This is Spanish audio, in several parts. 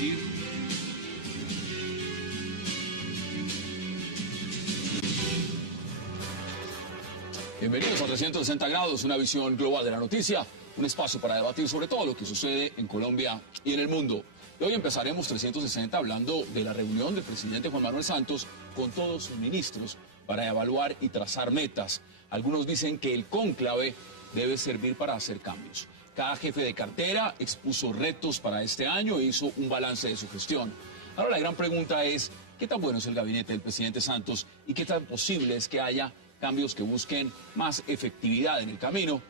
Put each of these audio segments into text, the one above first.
partir. Bienvenidos a 360 grados, una visión global de la noticia, un espacio para debatir sobre todo lo que sucede en Colombia y en el mundo. Y hoy empezaremos 360 hablando de la reunión del presidente Juan Manuel Santos con todos sus ministros para evaluar y trazar metas. Algunos dicen que el cónclave debe servir para hacer cambios. Cada jefe de cartera expuso retos para este año e hizo un balance de su gestión. Ahora la gran pregunta es, ¿qué tan bueno es el gabinete del presidente Santos y qué tan posible es que haya cambios que busquen más efectividad en el camino?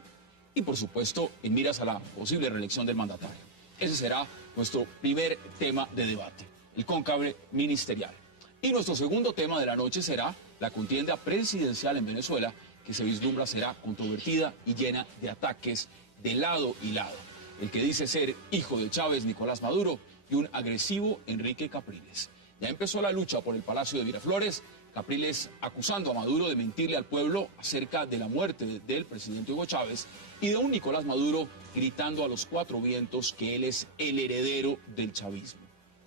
Y por supuesto, en miras a la posible reelección del mandatario. Ese será nuestro primer tema de debate, el cónclave ministerial. Y nuestro segundo tema de la noche será la contienda presidencial en Venezuela, que se vislumbra será controvertida y llena de ataques de lado y lado. El que dice ser hijo de Chávez, Nicolás Maduro, y un agresivo Enrique Capriles. Ya empezó la lucha por el Palacio de Miraflores, Capriles acusando a Maduro de mentirle al pueblo acerca de la muerte del presidente Hugo Chávez y de un Nicolás Maduro gritando a los cuatro vientos que él es el heredero del chavismo.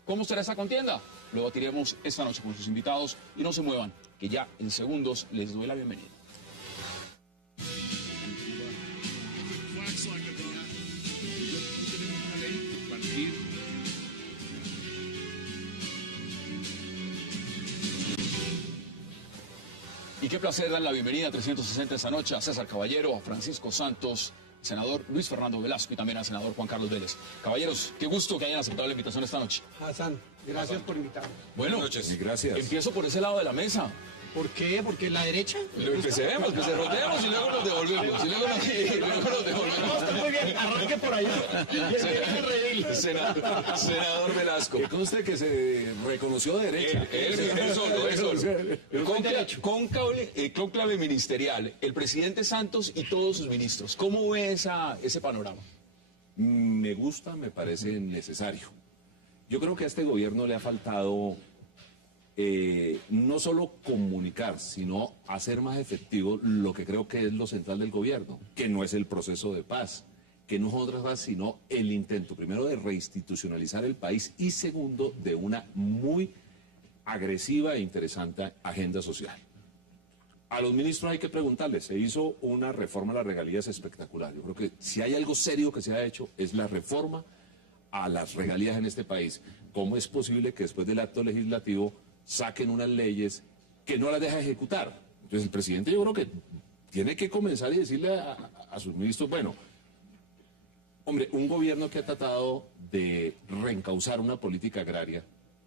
¿Cómo será esa contienda? Lo debatiremos esta noche con sus invitados y no se muevan, que ya en segundos les doy la bienvenida. Y qué placer dar la bienvenida a 360 esta noche a César Caballero, a Francisco Santos, senador Luis Fernando Velasco y también al senador Juan Carlos Vélez. Caballeros, qué gusto que hayan aceptado la invitación esta noche. Hassan, gracias por invitarnos. Bueno, buenas noches. Gracias. Empiezo por ese lado de la mesa. ¿Por qué? ¿Porque la derecha? Lo empecemos, pues rodeamos y luego nos devolvemos. Y luego nos devolvemos. No, está muy bien, arranque por allá. Senador Velasco. Que conste que se reconoció derecha. El cónclave ministerial, el presidente Santos y todos sus ministros. ¿Cómo ve ese panorama? Me gusta, me parece necesario. Yo creo que a este gobierno le ha faltado no solo comunicar, sino hacer más efectivo lo que creo que es lo central del gobierno, que no es el proceso de paz, que no es otra cosa sino el intento, primero, de reinstitucionalizar el país y segundo, de una muy agresiva e interesante agenda social. A los ministros hay que preguntarles, se hizo una reforma a las regalías espectacular. Yo creo que si hay algo serio que se ha hecho es la reforma a las regalías en este país. ¿Cómo es posible que después del acto legislativo saquen unas leyes que no las deja ejecutar? Entonces el presidente, yo creo que tiene que comenzar y decirle a sus ministros, bueno, hombre, un gobierno que ha tratado de reencauzar una política agraria,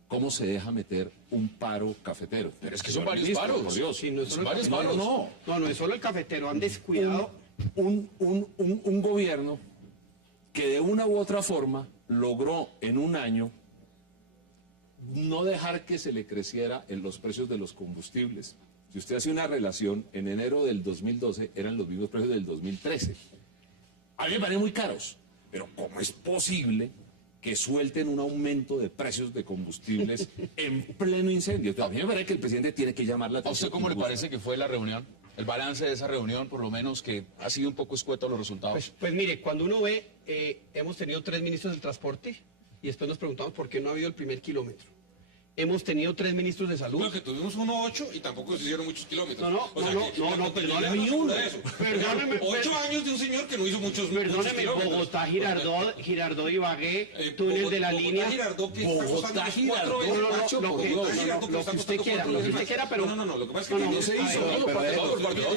¿cómo se deja meter un paro cafetero? Pero es que son varios paros. Por Dios. Sí, no es solo varios paros. No es solo el cafetero, han descuidado. Un gobierno que de una u otra forma logró en un año no dejar que se le creciera en los precios de los combustibles. Si usted hace una relación, en enero del 2012 eran los mismos precios del 2013. A mí me parecen muy caros, pero ¿cómo es posible que suelten un aumento de precios de combustibles en pleno incendio? Entonces, a mí me parece que el presidente tiene que llamar la ¿A atención. usted cómo le parece que fue la reunión? El balance de esa reunión, por lo menos, que ha sido un poco escueto los resultados. Pues mire, cuando uno ve, hemos tenido 3 ministros del transporte y después nos preguntamos por qué no ha habido el primer kilómetro. Hemos tenido 3 ministros de salud. Creo que tuvimos 1.8 y tampoco se hicieron muchos kilómetros. Perdóneme. 8 años de un señor que no hizo muchos Perdóneme, kilómetros. Bogotá, Girardot, Ibagué, túnel de la línea. Bogotá, Girardot, Lo que usted quiera, pero... No, lo que pasa es que no se hizo.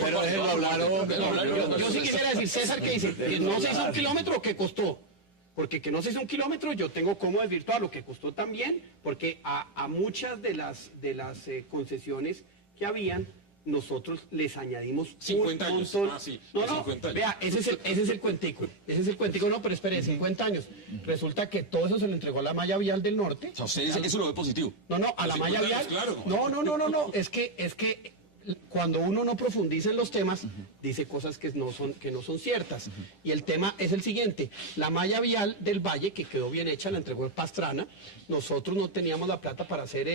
Pero déjenlo hablar. Yo sí quisiera decir, César, que dice que no se hizo un kilómetro, ¿qué costó? Porque que no se hizo un kilómetro, yo tengo cómo desvirtuar lo que costó también, porque a muchas de las concesiones que habían, nosotros les añadimos 50 un años. montón. Sí, No, 50 años. vea, ese es el cuentico. Ese es el cuentico, no, pero espere, 50 años. Resulta que todo eso se lo entregó a la malla vial del norte. O sea, usted dice que eso lo ve positivo. No, a la 50 malla años, vial. claro. No, es que cuando uno no profundiza en los temas, dice cosas que no son ciertas. Y el tema es el siguiente: la malla vial del Valle, que quedó bien hecha, la entregó el Pastrana. Nosotros no teníamos la plata para hacer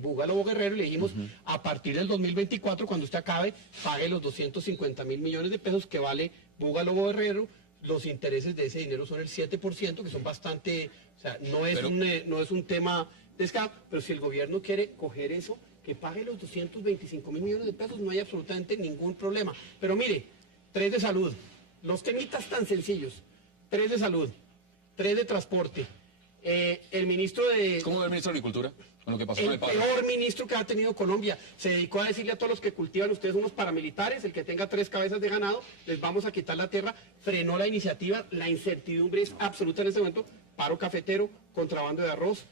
Búgalo Guerrero y le dijimos, a partir del 2024, cuando usted acabe, pague los 250.000 millones de pesos que vale Búgalo Guerrero, los intereses de ese dinero son el 7%, que son bastante, o sea, no es, Pero- no es un tema de escala, pero si el gobierno quiere coger eso, que pague los 225.000 millones de pesos, no hay absolutamente ningún problema. Pero mire, 3 de salud, los temitas tan sencillos, 3 de salud, 3 de transporte, el ministro de... ¿Cómo ve el ministro de Agricultura con lo que pasó con El el paro? peor ministro que ha tenido Colombia. Se dedicó a decirle a todos los que cultivan, ustedes son unos paramilitares, el que tenga 3 cabezas de ganado, les vamos a quitar la tierra. Frenó la iniciativa, la incertidumbre es absoluta en este momento. Paro cafetero, contrabando de arroz.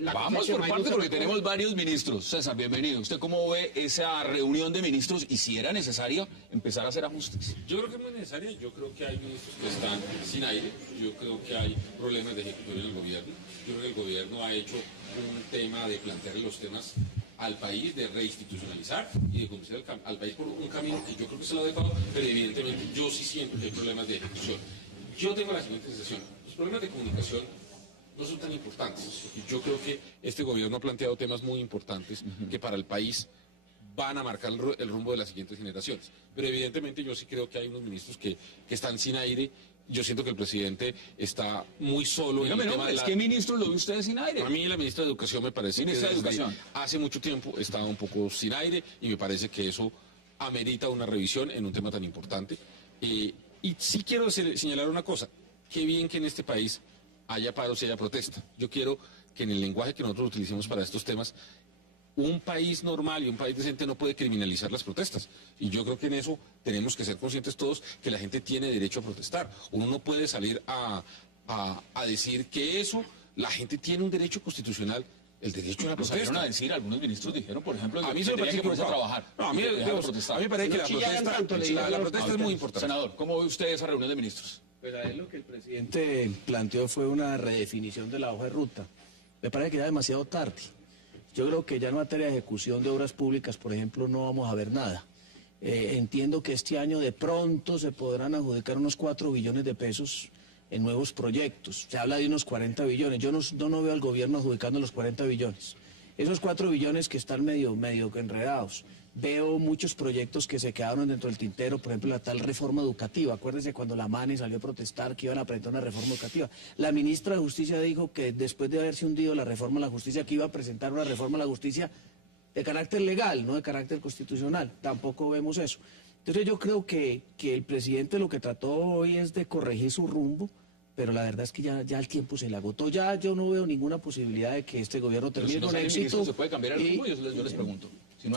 La Vamos cosecha de por maíz parte no se porque recoge. tenemos varios ministros. César, bienvenido. ¿Usted cómo ve esa reunión de ministros y si era necesario empezar a hacer ajustes? Yo creo que es muy necesaria. Yo creo que hay ministros que están sin aire. Yo creo que hay problemas de ejecución en el gobierno. Yo creo que el gobierno ha hecho un tema de plantearle los temas al país, de reinstitucionalizar y de conducir al país por un camino que yo creo que se lo ha dejado, pero evidentemente yo sí siento que hay problemas de ejecución. Yo tengo la siguiente sensación. Los problemas de comunicación no son tan importantes. Y yo creo que este gobierno ha planteado temas muy importantes que para el país van a marcar el rumbo de las siguientes generaciones. Pero evidentemente yo sí creo que hay unos ministros que están sin aire. Yo siento que el presidente está muy solo en Dígame, el no, tema de es la... que ministro lo ve usted sin aire. A mí la ministra de Educación me parece Ministra que de desde Educación. hace mucho tiempo estaba un poco sin aire y me parece que eso amerita una revisión en un tema tan importante. Y sí quiero señalar una cosa, qué bien que en este país haya paros y haya protesta. Yo quiero que en el lenguaje que nosotros utilicemos para estos temas, un país normal y un país decente no puede criminalizar las protestas. Y yo creo que en eso tenemos que ser conscientes todos que la gente tiene derecho a protestar. Uno no puede salir a decir que eso, la gente tiene un derecho constitucional, el derecho a la Lo salieron protesta. a decir, algunos ministros dijeron, por ejemplo, A mí se me parece que ponerse a equivocado. trabajar. No, a mí, y dejar de digamos, protestar. a mí me parece que No la chillan protesta, tanto, le digo a la los protesta es muy importante. Senador, ¿cómo ve usted esa reunión de ministros? Pues a él lo que el presidente planteó fue una redefinición de la hoja de ruta. Me parece que ya demasiado tarde. Yo creo que ya en materia de ejecución de obras públicas, por ejemplo, no vamos a ver nada. Entiendo que este año de pronto se podrán adjudicar unos 4 billones de pesos en nuevos proyectos. Se habla de unos 40 billones. Yo no veo al gobierno adjudicando los 40 billones. Esos 4 billones que están medio enredados. Veo muchos proyectos que se quedaron dentro del tintero, por ejemplo, la tal reforma educativa. Acuérdense cuando la MANE salió a protestar que iban a presentar una reforma educativa. La ministra de Justicia dijo que después de haberse hundido la reforma a la justicia, que iba a presentar una reforma a la justicia de carácter legal, no de carácter constitucional. Tampoco vemos eso. Entonces yo creo que el presidente lo que trató hoy es de corregir su rumbo, pero la verdad es que ya el tiempo se le agotó. Ya yo no veo ninguna posibilidad de que este gobierno Pero termine si no con salen éxito. ministros, ¿se puede cambiar el y- rumbo? Yo les pregunto.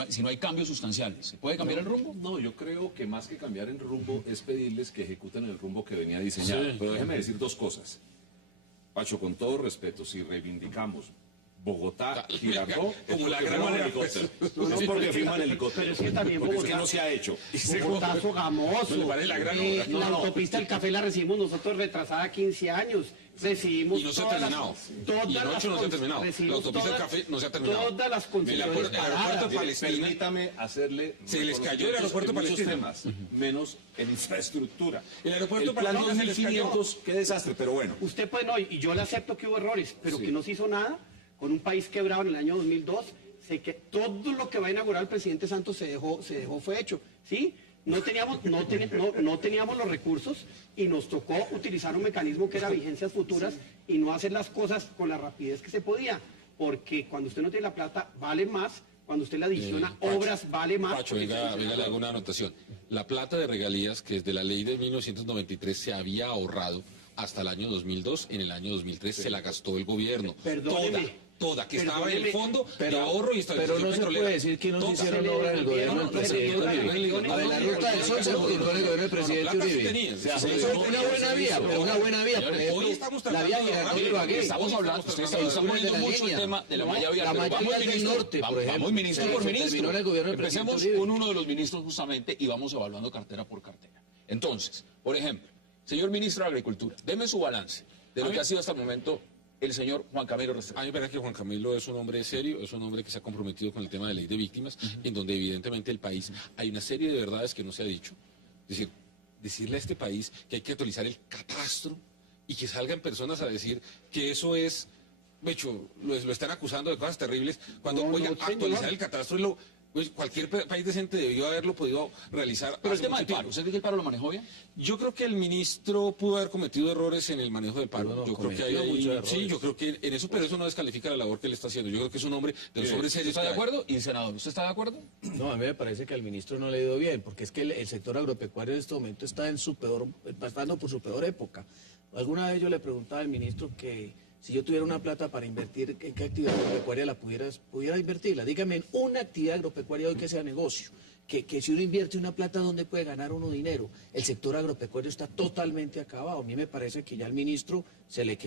Si no hay cambios sustanciales, ¿se puede cambiar el rumbo? No, yo creo que más que cambiar en rumbo es pedirles que ejecuten el rumbo que venía diseñado. Sí. Pero déjeme decir 2 cosas. Pacho, con todo respeto, si reivindicamos Bogotá, Girardot, Como la porque gran firman manera, helicóptero. No, No, sí, porque pero firman es helicópteros. que también Porque es que Bogotá- no se ha hecho. Bogotazo Gamoso. ¿No le parece la gran obra? La autopista del café la recibimos nosotros retrasada 15 años. Recibimos Y no se ha todas terminado. todas Y en las 8 no se ha con- terminado. La recibimos autopista del todas- café no se ha terminado. Todas las concesiones El aeropuerto paradas. Palestina. Permítame hacerle Se les cayó el reconocimientos aeropuerto en muchos Palestina. temas, menos en infraestructura. El aeropuerto El plan Palestina se les cayó. 2500, qué desastre, pero bueno. Usted puede no, y yo le acepto que hubo errores, pero Sí. que no se hizo nada con un país quebrado en el año 2002. Sé que todo lo que va a inaugurar el presidente Santos se dejó, fue hecho, ¿sí? No teníamos los recursos y nos tocó utilizar un mecanismo que era vigencias futuras y no hacer las cosas con la rapidez que se podía, porque cuando usted no tiene la plata vale más, cuando usted le adiciona Pacho, obras vale más. Pacho, porque venga, se- le hago una anotación. La plata de regalías que desde la ley de 1993 se había ahorrado hasta el año 2002, en el año 2003 se la gastó el gobierno. Perdóneme. Toda, que estaba en el Perdóneme, fondo de pero- ahorro y estabilización pero no se petrolera. puede decir que no se Toda. hicieron Se le obras del gobierno del devolvieron presidente Uribe. A ver, la ruta del sol se adjudicó en el gobierno del presidente Plata sí Uribe. tenía, Se sí, adjudicó sí, una buena vía, pero una buena vía. Por Señores, hoy ejemplo, estamos la tratando vía de Girardot ahorrar. Ibagué. Estamos hablando, usted está Estamos poniendo en la mucho el línea. tema de la No, malla vial. la pero malla vamos vial del ministro, norte, por ejemplo. vamos ministro Se por terminó ministro. en el gobierno del Empecemos presidente Uribe. con uno de los ministros justamente y vamos evaluando cartera por cartera. Entonces, por ejemplo, señor ministro de Agricultura, deme su balance de lo que ha sido hasta el momento el señor Juan Camilo Restrepo. A mí me parece que Juan Camilo es un hombre serio, es un hombre que se ha comprometido con el tema de ley de víctimas, en donde evidentemente el país, hay una serie de verdades que no se ha dicho. Es decir, decirle a este país que hay que actualizar el catastro y que salgan personas a decir que eso es, de hecho, lo están acusando de cosas terribles, cuando, No, oiga, no, señor. actualizar el catastro es lo... Pues cualquier país decente debió haberlo podido realizar. Pero el hace tema mucho del paro, tiempo. ¿usted cree que el paro lo manejó bien? Yo creo que el ministro pudo haber cometido errores en el manejo del paro. No, Yo creo que cometió muchos errores. sí, yo creo que en eso, pero eso no descalifica la labor que él está haciendo. Yo creo que es un hombre de los hombres ¿Usted serios. está de que hay. acuerdo? Y senador, ¿usted está de acuerdo? No, a mí me parece que al ministro no le ha ido bien, porque es que el sector agropecuario en este momento está pasando por su peor época. Alguna vez yo le preguntaba al ministro que si yo tuviera una plata para invertir, ¿en qué actividad agropecuaria la pudiera invertirla? Dígame en una actividad agropecuaria hoy que sea negocio. Que si uno invierte una plata, ¿dónde puede ganar uno dinero? El sector agropecuario está totalmente acabado. A mí me parece que ya al ministro se le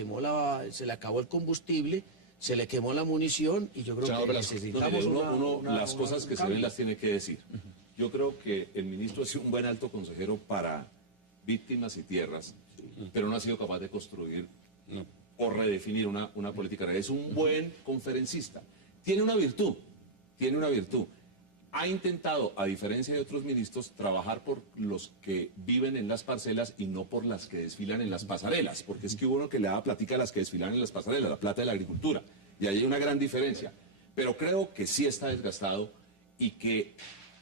acabó el combustible, se le quemó la munición y yo creo Senador que Velasco. No, necesitamos mire, las cosas que se cambio. ven las tiene que decir. Yo creo que el ministro ha sido un buen alto consejero para víctimas y tierras, pero no ha sido capaz de construir o redefinir una política real. Es un buen conferencista. Tiene una virtud. Ha intentado, a diferencia de otros ministros, trabajar por los que viven en las parcelas y no por las que desfilan en las pasarelas, porque es que hubo uno que le daba platica a las que desfilan en las pasarelas, la plata de la agricultura, y ahí hay una gran diferencia. Pero creo que sí está desgastado y que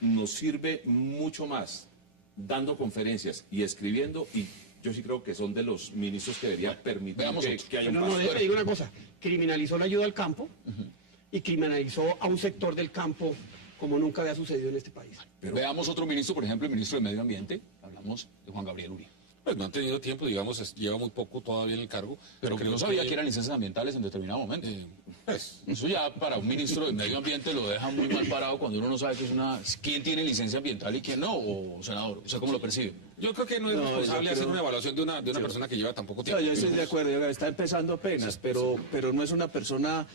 nos sirve mucho más dando conferencias y escribiendo, y yo sí creo que son de los ministros que debería permitir veamos otro. que haya un No, paso. le digo una cosa, criminalizó la ayuda al campo y criminalizó a un sector del campo como nunca había sucedido en este país. Veamos otro ministro, por ejemplo, el ministro de Medio Ambiente. Hablamos de Juan Gabriel Uribe. Pues no han tenido tiempo, digamos, lleva muy poco todavía en el cargo. Pero que creo no sabía que eran licencias ambientales en determinado momento. Pues, Eso ya para un ministro de Medio Ambiente lo deja muy mal parado cuando uno no sabe que es quién tiene licencia ambiental y quién no, o senador. ¿Usted cómo lo percibe? yo creo que no es No, responsable yo hacer creo- una evaluación de una persona que lleva tan poco No, tiempo. yo estoy de acuerdo, está empezando apenas, pero no es una persona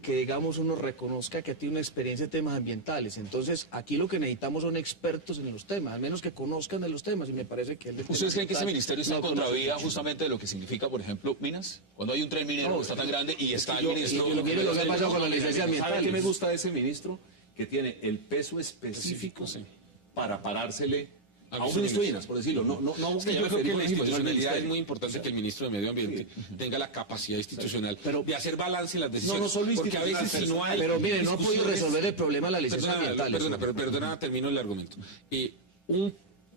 que, digamos, uno reconozca que tiene una experiencia en temas ambientales. Entonces, aquí lo que necesitamos son expertos en los temas, al menos que conozcan de los temas, y me parece que él de ¿Ustedes creen que ese ambiental ministerio está en no conoce contravía mucho. justamente de lo que significa, por ejemplo, minas? Cuando hay un tren minero que está tan grande y está el ministro... y mire lo que ha pasado con la licencia ambiental. ¿Sabe qué me gusta de ese ministro? Que tiene el peso específico Sí. para parársele A a mis un ministro de ministros. Minas, por decirlo. No, Es que yo creo que la institucionalidad es institucionalidad muy importante que el ministro de Medio Ambiente tenga la capacidad institucional de hacer balance en las decisiones. no solo porque a veces si no hay Pero mire, no ha podido discusiones- resolver el problema de la licencia ambiental. Perdona, termino el argumento.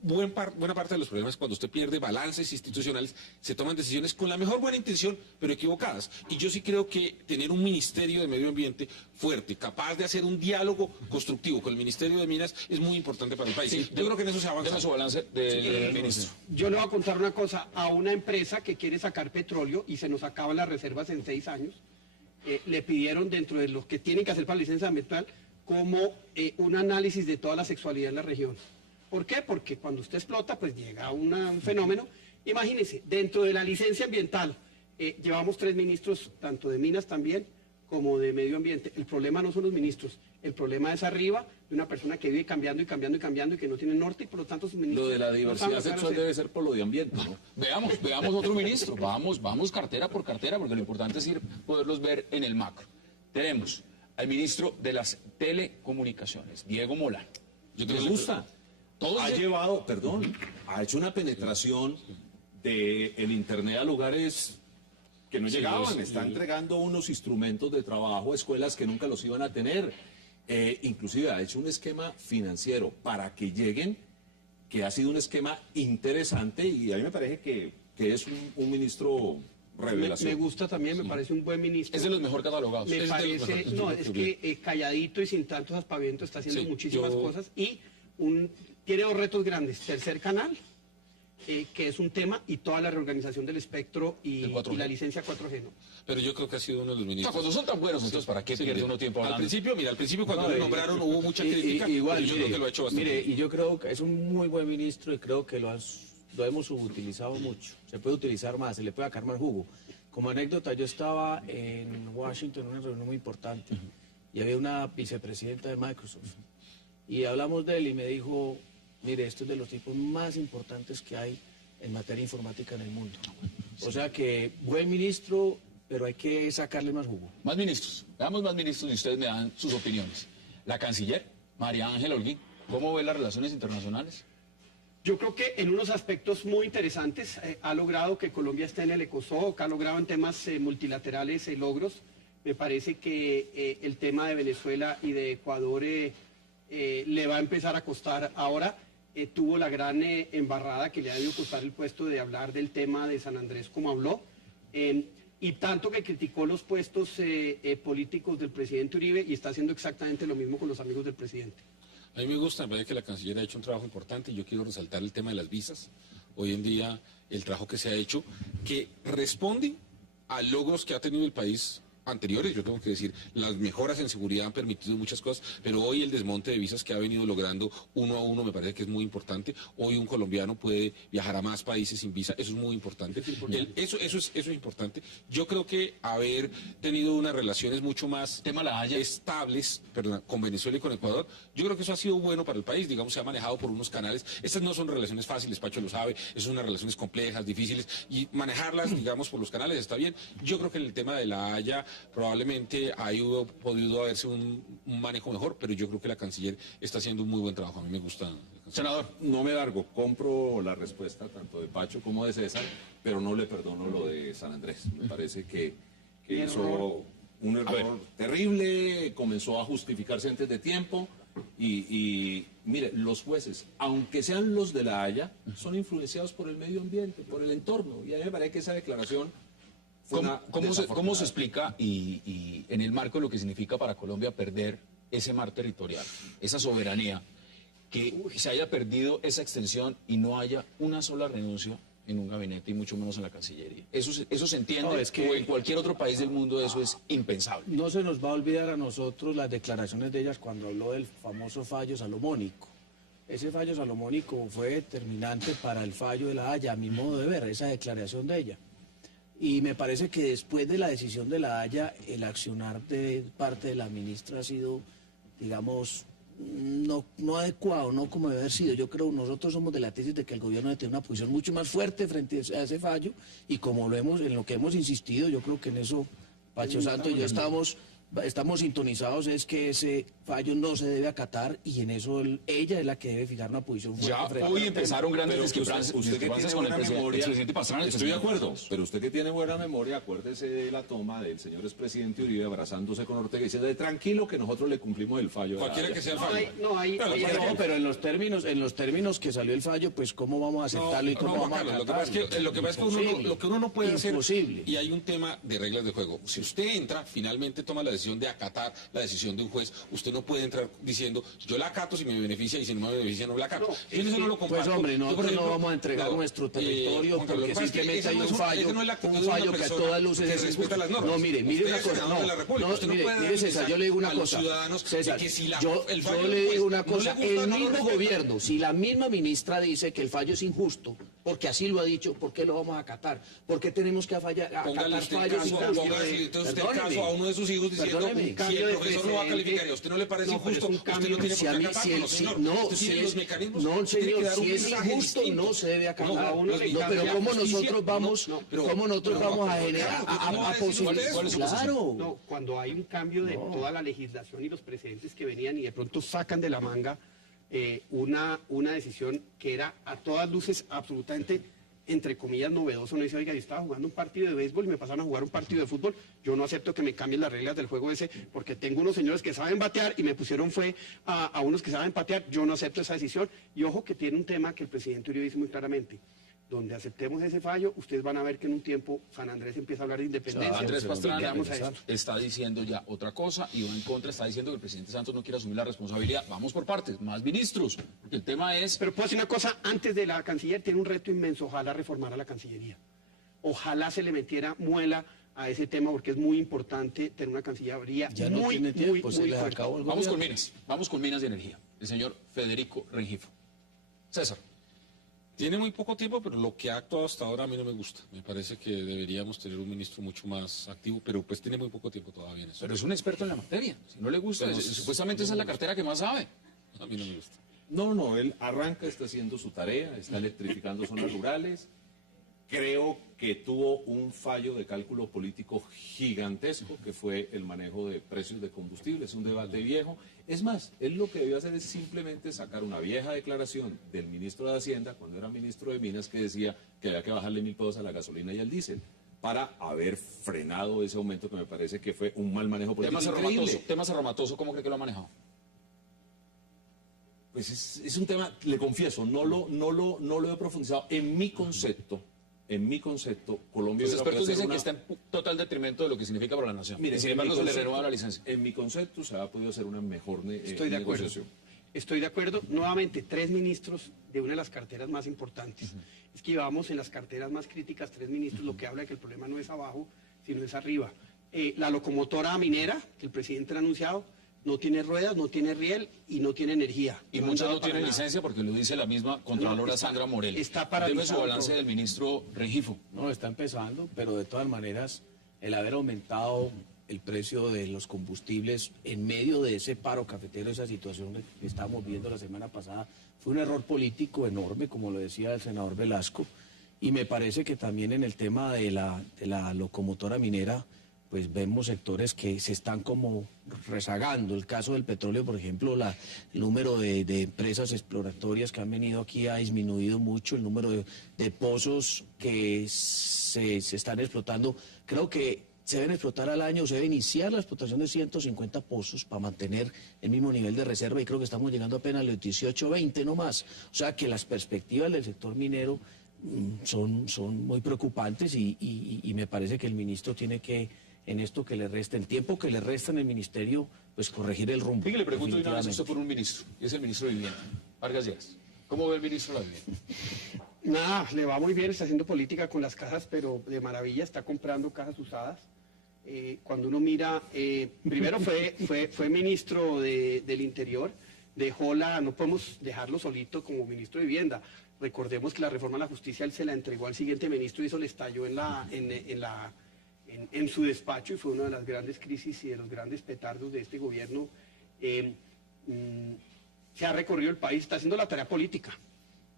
Buena parte de los problemas cuando usted pierde balances institucionales, se toman decisiones con la mejor buena intención, pero equivocadas. Y yo sí creo que tener un Ministerio de Medio Ambiente fuerte, capaz de hacer un diálogo constructivo con el Ministerio de Minas, es muy importante para el país. Yo creo que en eso se avanza. Deme su balance del ministro. Yo le voy a contar una cosa, a una empresa que quiere sacar petróleo y se nos acaban las reservas en 6 años, le pidieron dentro de lo que tienen que hacer para la licencia ambiental como un análisis de toda la sexualidad en la región. ¿Por qué? Porque cuando usted explota, pues llega un fenómeno. Imagínense, dentro de la licencia ambiental, llevamos 3 ministros, tanto de minas también, como de medio ambiente. El problema no son los ministros, el problema es arriba de una persona que vive cambiando y cambiando y cambiando y que no tiene norte y por lo tanto sus ministros... Lo de la no saben diversidad lo que van a sexual hacer. debe ser por lo de ambiente, ¿no? Veamos otro ministro. Vamos cartera por cartera, porque lo importante es poderlos ver en el macro. Tenemos al ministro de las Telecomunicaciones, Diego Molano. Me gusta. Todos Ha de- llevado, ha hecho una penetración del Internet a lugares que no llegaban. Está entregando unos instrumentos de trabajo a escuelas que nunca los iban a tener. Inclusive ha hecho un esquema financiero para que lleguen, que ha sido un esquema interesante y a mí me parece que es un ministro revelación. Me gusta también, me parece un buen ministro. Es de los mejor catalogados. Me Es de los parece, mejores. no, es que calladito y sin tantos aspavientos está haciendo Sí, muchísimas yo- cosas y tiene 2 retos grandes. Tercer canal, que es un tema, y toda la reorganización del espectro y El 4G. la licencia 4G, ¿no? Pero yo creo que ha sido uno de los O sea, ministros. cuando son tan buenos, entonces, ¿para qué pierde uno tiempo Al hablando? principio cuando No, lo nombraron hubo mucha crítica, Igual, pero yo mire, creo que lo ha hecho bastante. mire, y yo creo que es un muy buen ministro y creo que lo hemos subutilizado mucho. Se puede utilizar más, se le puede sacar más jugo. Como anécdota, yo estaba en Washington en una reunión muy importante y había una vicepresidenta de Microsoft. Y hablamos de él y me dijo, mire, esto es de los tipos más importantes que hay en materia informática en el mundo. O sea que buen ministro, pero hay que sacarle más jugo. Más ministros. Veamos más ministros y ustedes me dan sus opiniones. La canciller, María Ángela Holguín, ¿cómo ve las relaciones internacionales? Yo creo que en unos aspectos muy interesantes ha logrado que Colombia esté en el ECOSOC, ha logrado en temas multilaterales logros. Me parece que el tema de Venezuela y de Ecuador le va a empezar a costar ahora. Tuvo la gran embarrada que le ha debido costar el puesto de hablar del tema de San Andrés como habló, y tanto que criticó los puestos políticos del presidente Uribe y está haciendo exactamente lo mismo con los amigos del presidente. A mí me gusta, me parece que la canciller ha hecho un trabajo importante y yo quiero resaltar el tema de las visas. Hoy en día el trabajo que se ha hecho, que responde a logros que ha tenido el país anteriores, yo tengo que decir, las mejoras en seguridad han permitido muchas cosas, pero hoy el desmonte de visas que ha venido logrando uno a uno me parece que es muy importante. Hoy un colombiano puede viajar a más países sin visa, eso es muy importante. Eso es importante. Yo creo que haber tenido unas relaciones mucho más estables, con Venezuela y con Ecuador, yo creo que eso ha sido bueno para el país, digamos, se ha manejado por unos canales. Estas no son relaciones fáciles, Pacho lo sabe, son unas relaciones complejas, difíciles, y manejarlas, digamos, por los canales está bien. Yo creo que en el tema de La Haya probablemente ahí hubo podido haberse un manejo mejor, pero yo creo que la canciller está haciendo un muy buen trabajo. A mí me gusta. Senador, no me largo, compro la respuesta tanto de Pacho como de César, pero no le perdono lo de San Andrés. Me parece que hizo un error terrible, comenzó a justificarse antes de tiempo y mire, los jueces, aunque sean los de La Haya, son influenciados por el medio ambiente, por el entorno, y a mí me parece que esa declaración... ¿Cómo se explica y en el marco de lo que significa para Colombia perder ese mar territorial, esa soberanía, que se haya perdido esa extensión y no haya una sola renuncia en un gabinete y mucho menos en la Cancillería? ¿Eso se entiende? No, es que o en cualquier otro país del mundo eso es impensable. No se nos va a olvidar a nosotros las declaraciones de ellas cuando habló del famoso fallo salomónico. Ese fallo salomónico fue determinante para el fallo de La Haya, a mi modo de ver, esa declaración de ella. Y me parece que después de la decisión de La Haya, el accionar de parte de la ministra ha sido, digamos, no adecuado, no como debe haber sido. Yo creo, nosotros somos de la tesis de que el gobierno debe tener una posición mucho más fuerte frente a ese fallo, y como en lo que hemos insistido, yo creo que en eso Pacho Santos y yo estamos sintonizados, es que ese fallo no se debe acatar, y en eso ella es la que debe fijar una posición fuerte. Ya hoy empezaron grandes discrepancias usted que tiene con el buena memoria, presidente Pastrana. estoy de acuerdo, pero usted que tiene buena memoria, acuérdese de la toma del señor expresidente Uribe abrazándose con Ortega y diciendo, tranquilo que nosotros le cumplimos el fallo. Cualquiera que sea el fallo. No, pero en los términos que salió el fallo, pues cómo vamos a aceptarlo y cómo vamos a acatarlo. Lo que pasa es que uno no puede hacer, imposible. y hay un tema de reglas de juego. Si usted entra, finalmente toma la decisión de acatar la decisión de un juez, usted no puede entrar diciendo, yo la acato si me beneficia y si no me beneficia no la acato. Yo eso no lo comparto. Pues hombre, nosotros no vamos a entregar nuestro territorio porque simplemente hay un fallo que a todas luces es respeta las normas. No, mire una cosa. Mire, César, yo le digo una cosa. César, yo le digo una cosa. El mismo gobierno, si la misma ministra dice que el fallo es injusto, porque así lo ha dicho, ¿por qué lo vamos a acatar? ¿Por qué tenemos que acatar fallos injustos? Póngale usted caso a uno de sus hijos diciendo, si el profesor no va a calificar y a usted no le parece injusto, usted no tiene por qué acatarlo, señor. Usted tiene los mecanismos. No, señor, si es injusto no se debe acatar. Pero ¿cómo nosotros vamos a generar a posibilidades? Claro. No, cuando hay un cambio de toda la legislación y los precedentes que venían y de pronto sacan de la manga una decisión que era a todas luces absolutamente, entre comillas, novedoso. No dice, oiga, yo estaba jugando un partido de béisbol y me pasaron a jugar un partido de fútbol. Yo no acepto que me cambien las reglas del juego ese, porque tengo unos señores que saben batear y me pusieron fue a unos que saben patear. Yo no acepto esa decisión. Y ojo que tiene un tema que el presidente Uribe dice muy claramente. Donde aceptemos ese fallo, ustedes van a ver que en un tiempo San Andrés empieza a hablar de independencia. Andrés Pastrana está diciendo ya otra cosa y va en contra, está diciendo que el presidente Santos no quiere asumir la responsabilidad. Vamos por partes, más ministros, porque el tema es... Pero puedo decir una cosa, antes de la canciller tiene un reto inmenso, ojalá reformara la Cancillería. Ojalá se le metiera muela a ese tema, porque es muy importante tener una Cancillería muy fuerte. Vamos con Minas de Energía. El señor Federico Rengifo. César. Tiene muy poco tiempo, pero lo que ha actuado hasta ahora a mí no me gusta. Me parece que deberíamos tener un ministro mucho más activo, pero pues tiene muy poco tiempo todavía en eso. Pero es un experto en la materia. Si no le gusta, supuestamente esa es la cartera que más sabe. A mí no me gusta. No, él arranca, está haciendo su tarea, está electrificando zonas rurales. Creo que tuvo un fallo de cálculo político gigantesco, que fue el manejo de precios de combustible. Es un debate viejo. Es más, él lo que debió hacer es simplemente sacar una vieja declaración del ministro de Hacienda, cuando era ministro de Minas, que decía que había que bajarle 1.000 pesos a la gasolina y al diésel, para haber frenado ese aumento, que me parece que fue un mal manejo político. Tema Cerro Matoso, ¿cómo cree que lo ha manejado? Pues es un tema, le confieso, no lo he profundizado. En mi concepto, Colombia... Los hubiera podido expertos hacer dicen una- que está en total detrimento de lo que significa para la nación. Mire, Y sin en mi embargo, se le concepto- renueva la licencia. En mi concepto se ha podido hacer una mejor Estoy de acuerdo. negociación. Estoy de acuerdo. Nuevamente, 3 ministros de una de las carteras más importantes. Es que llevamos en las carteras más críticas 3 ministros, lo que habla de que el problema no es abajo, sino es arriba. La locomotora minera, que el presidente ha anunciado, no tiene ruedas, no tiene riel y no tiene energía. Y han muchas dado no para tienen nada. licencia porque lo dice la misma Contralora No, está- Sandra Morel. está Deme su paralizado balance todo. del ministro Rengifo. No, está empezando, pero de todas maneras, el haber aumentado el precio de los combustibles en medio de ese paro cafetero, esa situación que estábamos viendo la semana pasada, fue un error político enorme, como lo decía el senador Velasco, y me parece que también en el tema de la locomotora minera, pues vemos sectores que se están como rezagando. El caso del petróleo, por ejemplo, el número de empresas exploratorias que han venido aquí ha disminuido mucho, el número de pozos que se están explotando. Creo que se deben explotar al año, se debe iniciar la explotación de 150 pozos para mantener el mismo nivel de reserva y creo que estamos llegando apenas a los 18, 20 no más. O sea que las perspectivas del sector minero son muy preocupantes y me parece que el ministro tiene que, en esto que le resta, el tiempo que le resta en el ministerio, pues corregir el rumbo. Fíjate, le pregunto de una vez a usted definitivamente. por un ministro, y es el ministro de Vivienda, Vargas Lleras. ¿Cómo ve el ministro de la Vivienda? Nada, le va muy bien, está haciendo política con las cajas, pero de maravilla, está comprando cajas usadas. Cuando uno mira, primero fue ministro del Interior, no podemos dejarlo solito como ministro de Vivienda. Recordemos que la reforma a la justicia él se la entregó al siguiente ministro y eso le estalló en su despacho y fue una de las grandes crisis y de los grandes petardos de este gobierno. Se ha recorrido el país, está haciendo la tarea política.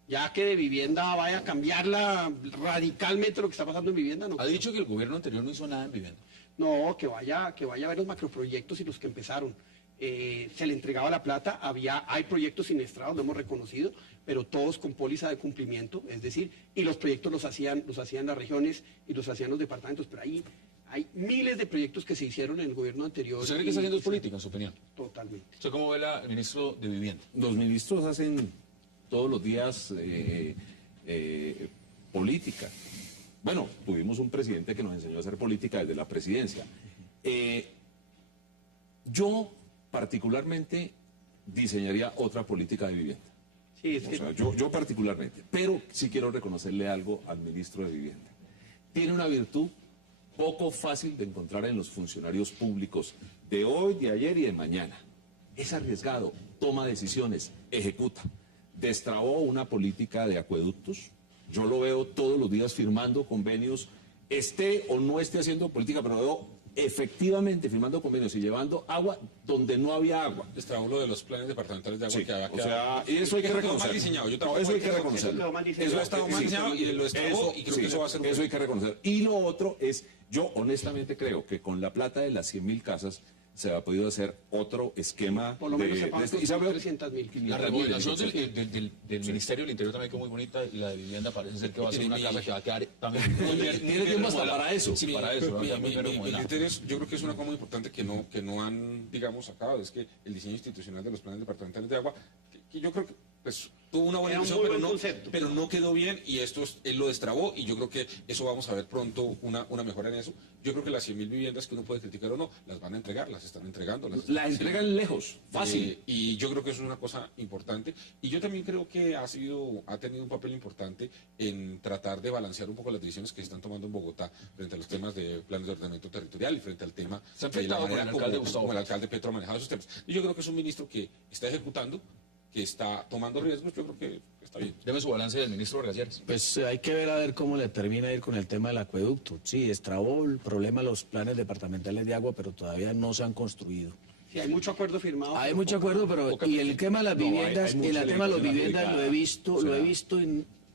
Ya que de vivienda vaya a cambiarla radicalmente lo que está pasando en vivienda, no. Ha dicho que el gobierno anterior no hizo nada en vivienda. No, que vaya a ver los macroproyectos y los que empezaron. Se le entregaba la plata, hay proyectos siniestrados, lo hemos reconocido, pero todos con póliza de cumplimiento, es decir, y los proyectos los hacían las regiones y los hacían los departamentos, pero ahí hay miles de proyectos que se hicieron en el gobierno anterior. ¿Usted cree que está haciendo política, en su opinión? Totalmente. ¿Usted cómo ve el ministro de Vivienda? Los ministros hacen todos los días política. Bueno, tuvimos un presidente que nos enseñó a hacer política desde la presidencia. Yo particularmente diseñaría otra política de vivienda. Sí, es O que sea, yo particularmente, pero sí quiero reconocerle algo al ministro de Vivienda. Tiene una virtud poco fácil de encontrar en los funcionarios públicos de hoy, de ayer y de mañana. Es arriesgado, toma decisiones, ejecuta. Destrabó una política de acueductos. Yo lo veo todos los días firmando convenios, esté o no esté haciendo política, pero veo efectivamente firmando convenios y llevando agua donde no había agua. Destrabó lo de los planes departamentales de agua Sí, que había o sea, y eso hay que quedó reconocer. mal diseñado. Yo No, trabajo eso hay ahí, que reconocer. Eso quedó mal diseñado. Eso ha estado mal diseñado y lo destrabó y creo que eso va a ser un Eso hay que reconocer. Y lo otro es, yo honestamente creo que con la plata de las 100.000 casas se ha podido hacer otro esquema por lo menos se pagan y sabe- 300.000. La remodelación del Ministerio del Interior también quedó muy bonita y la de Vivienda parece ser que va a ser una casa que va a quedar también muy bien. Tiene tiempo hasta para eso. Sí, para eso. va a quedar muy bien mi remodelada. criterio es, yo creo que es una cosa muy importante que no han, digamos, sacado, es que el diseño institucional de los planes departamentales de agua, que yo creo que pues, tuvo una buena Era un intención, muy pero buen no, concepto. pero no quedó bien y él lo destrabó y yo creo que eso vamos a ver pronto una mejora en eso. Yo creo que las 100.000 viviendas que uno puede criticar o no, las van a entregar, las están entregando. La entregan lejos, fácil. Y yo creo que eso es una cosa importante. Y yo también creo que ha tenido un papel importante en tratar de balancear un poco las decisiones que se están tomando en Bogotá frente a los temas de planes de ordenamiento territorial y frente al tema Se ha de la enfrentado con manera el alcalde como Gustavo el Petro. alcalde Petro ha manejado esos temas. Y yo creo que es un ministro que está ejecutando, que está tomando riesgos, yo creo que está bien. Deme su balance del ministro Vargas Lleras. Pues hay que ver a ver cómo le termina a ir con el tema del acueducto. Sí, destrabó el problema de los planes departamentales de agua, pero todavía no se han construido. Sí, hay mucho acuerdo firmado. Hay mucho acuerdo, pero y el tema de las No, hay viviendas, mucha el tema de las legislación viviendas aplicada. lo he visto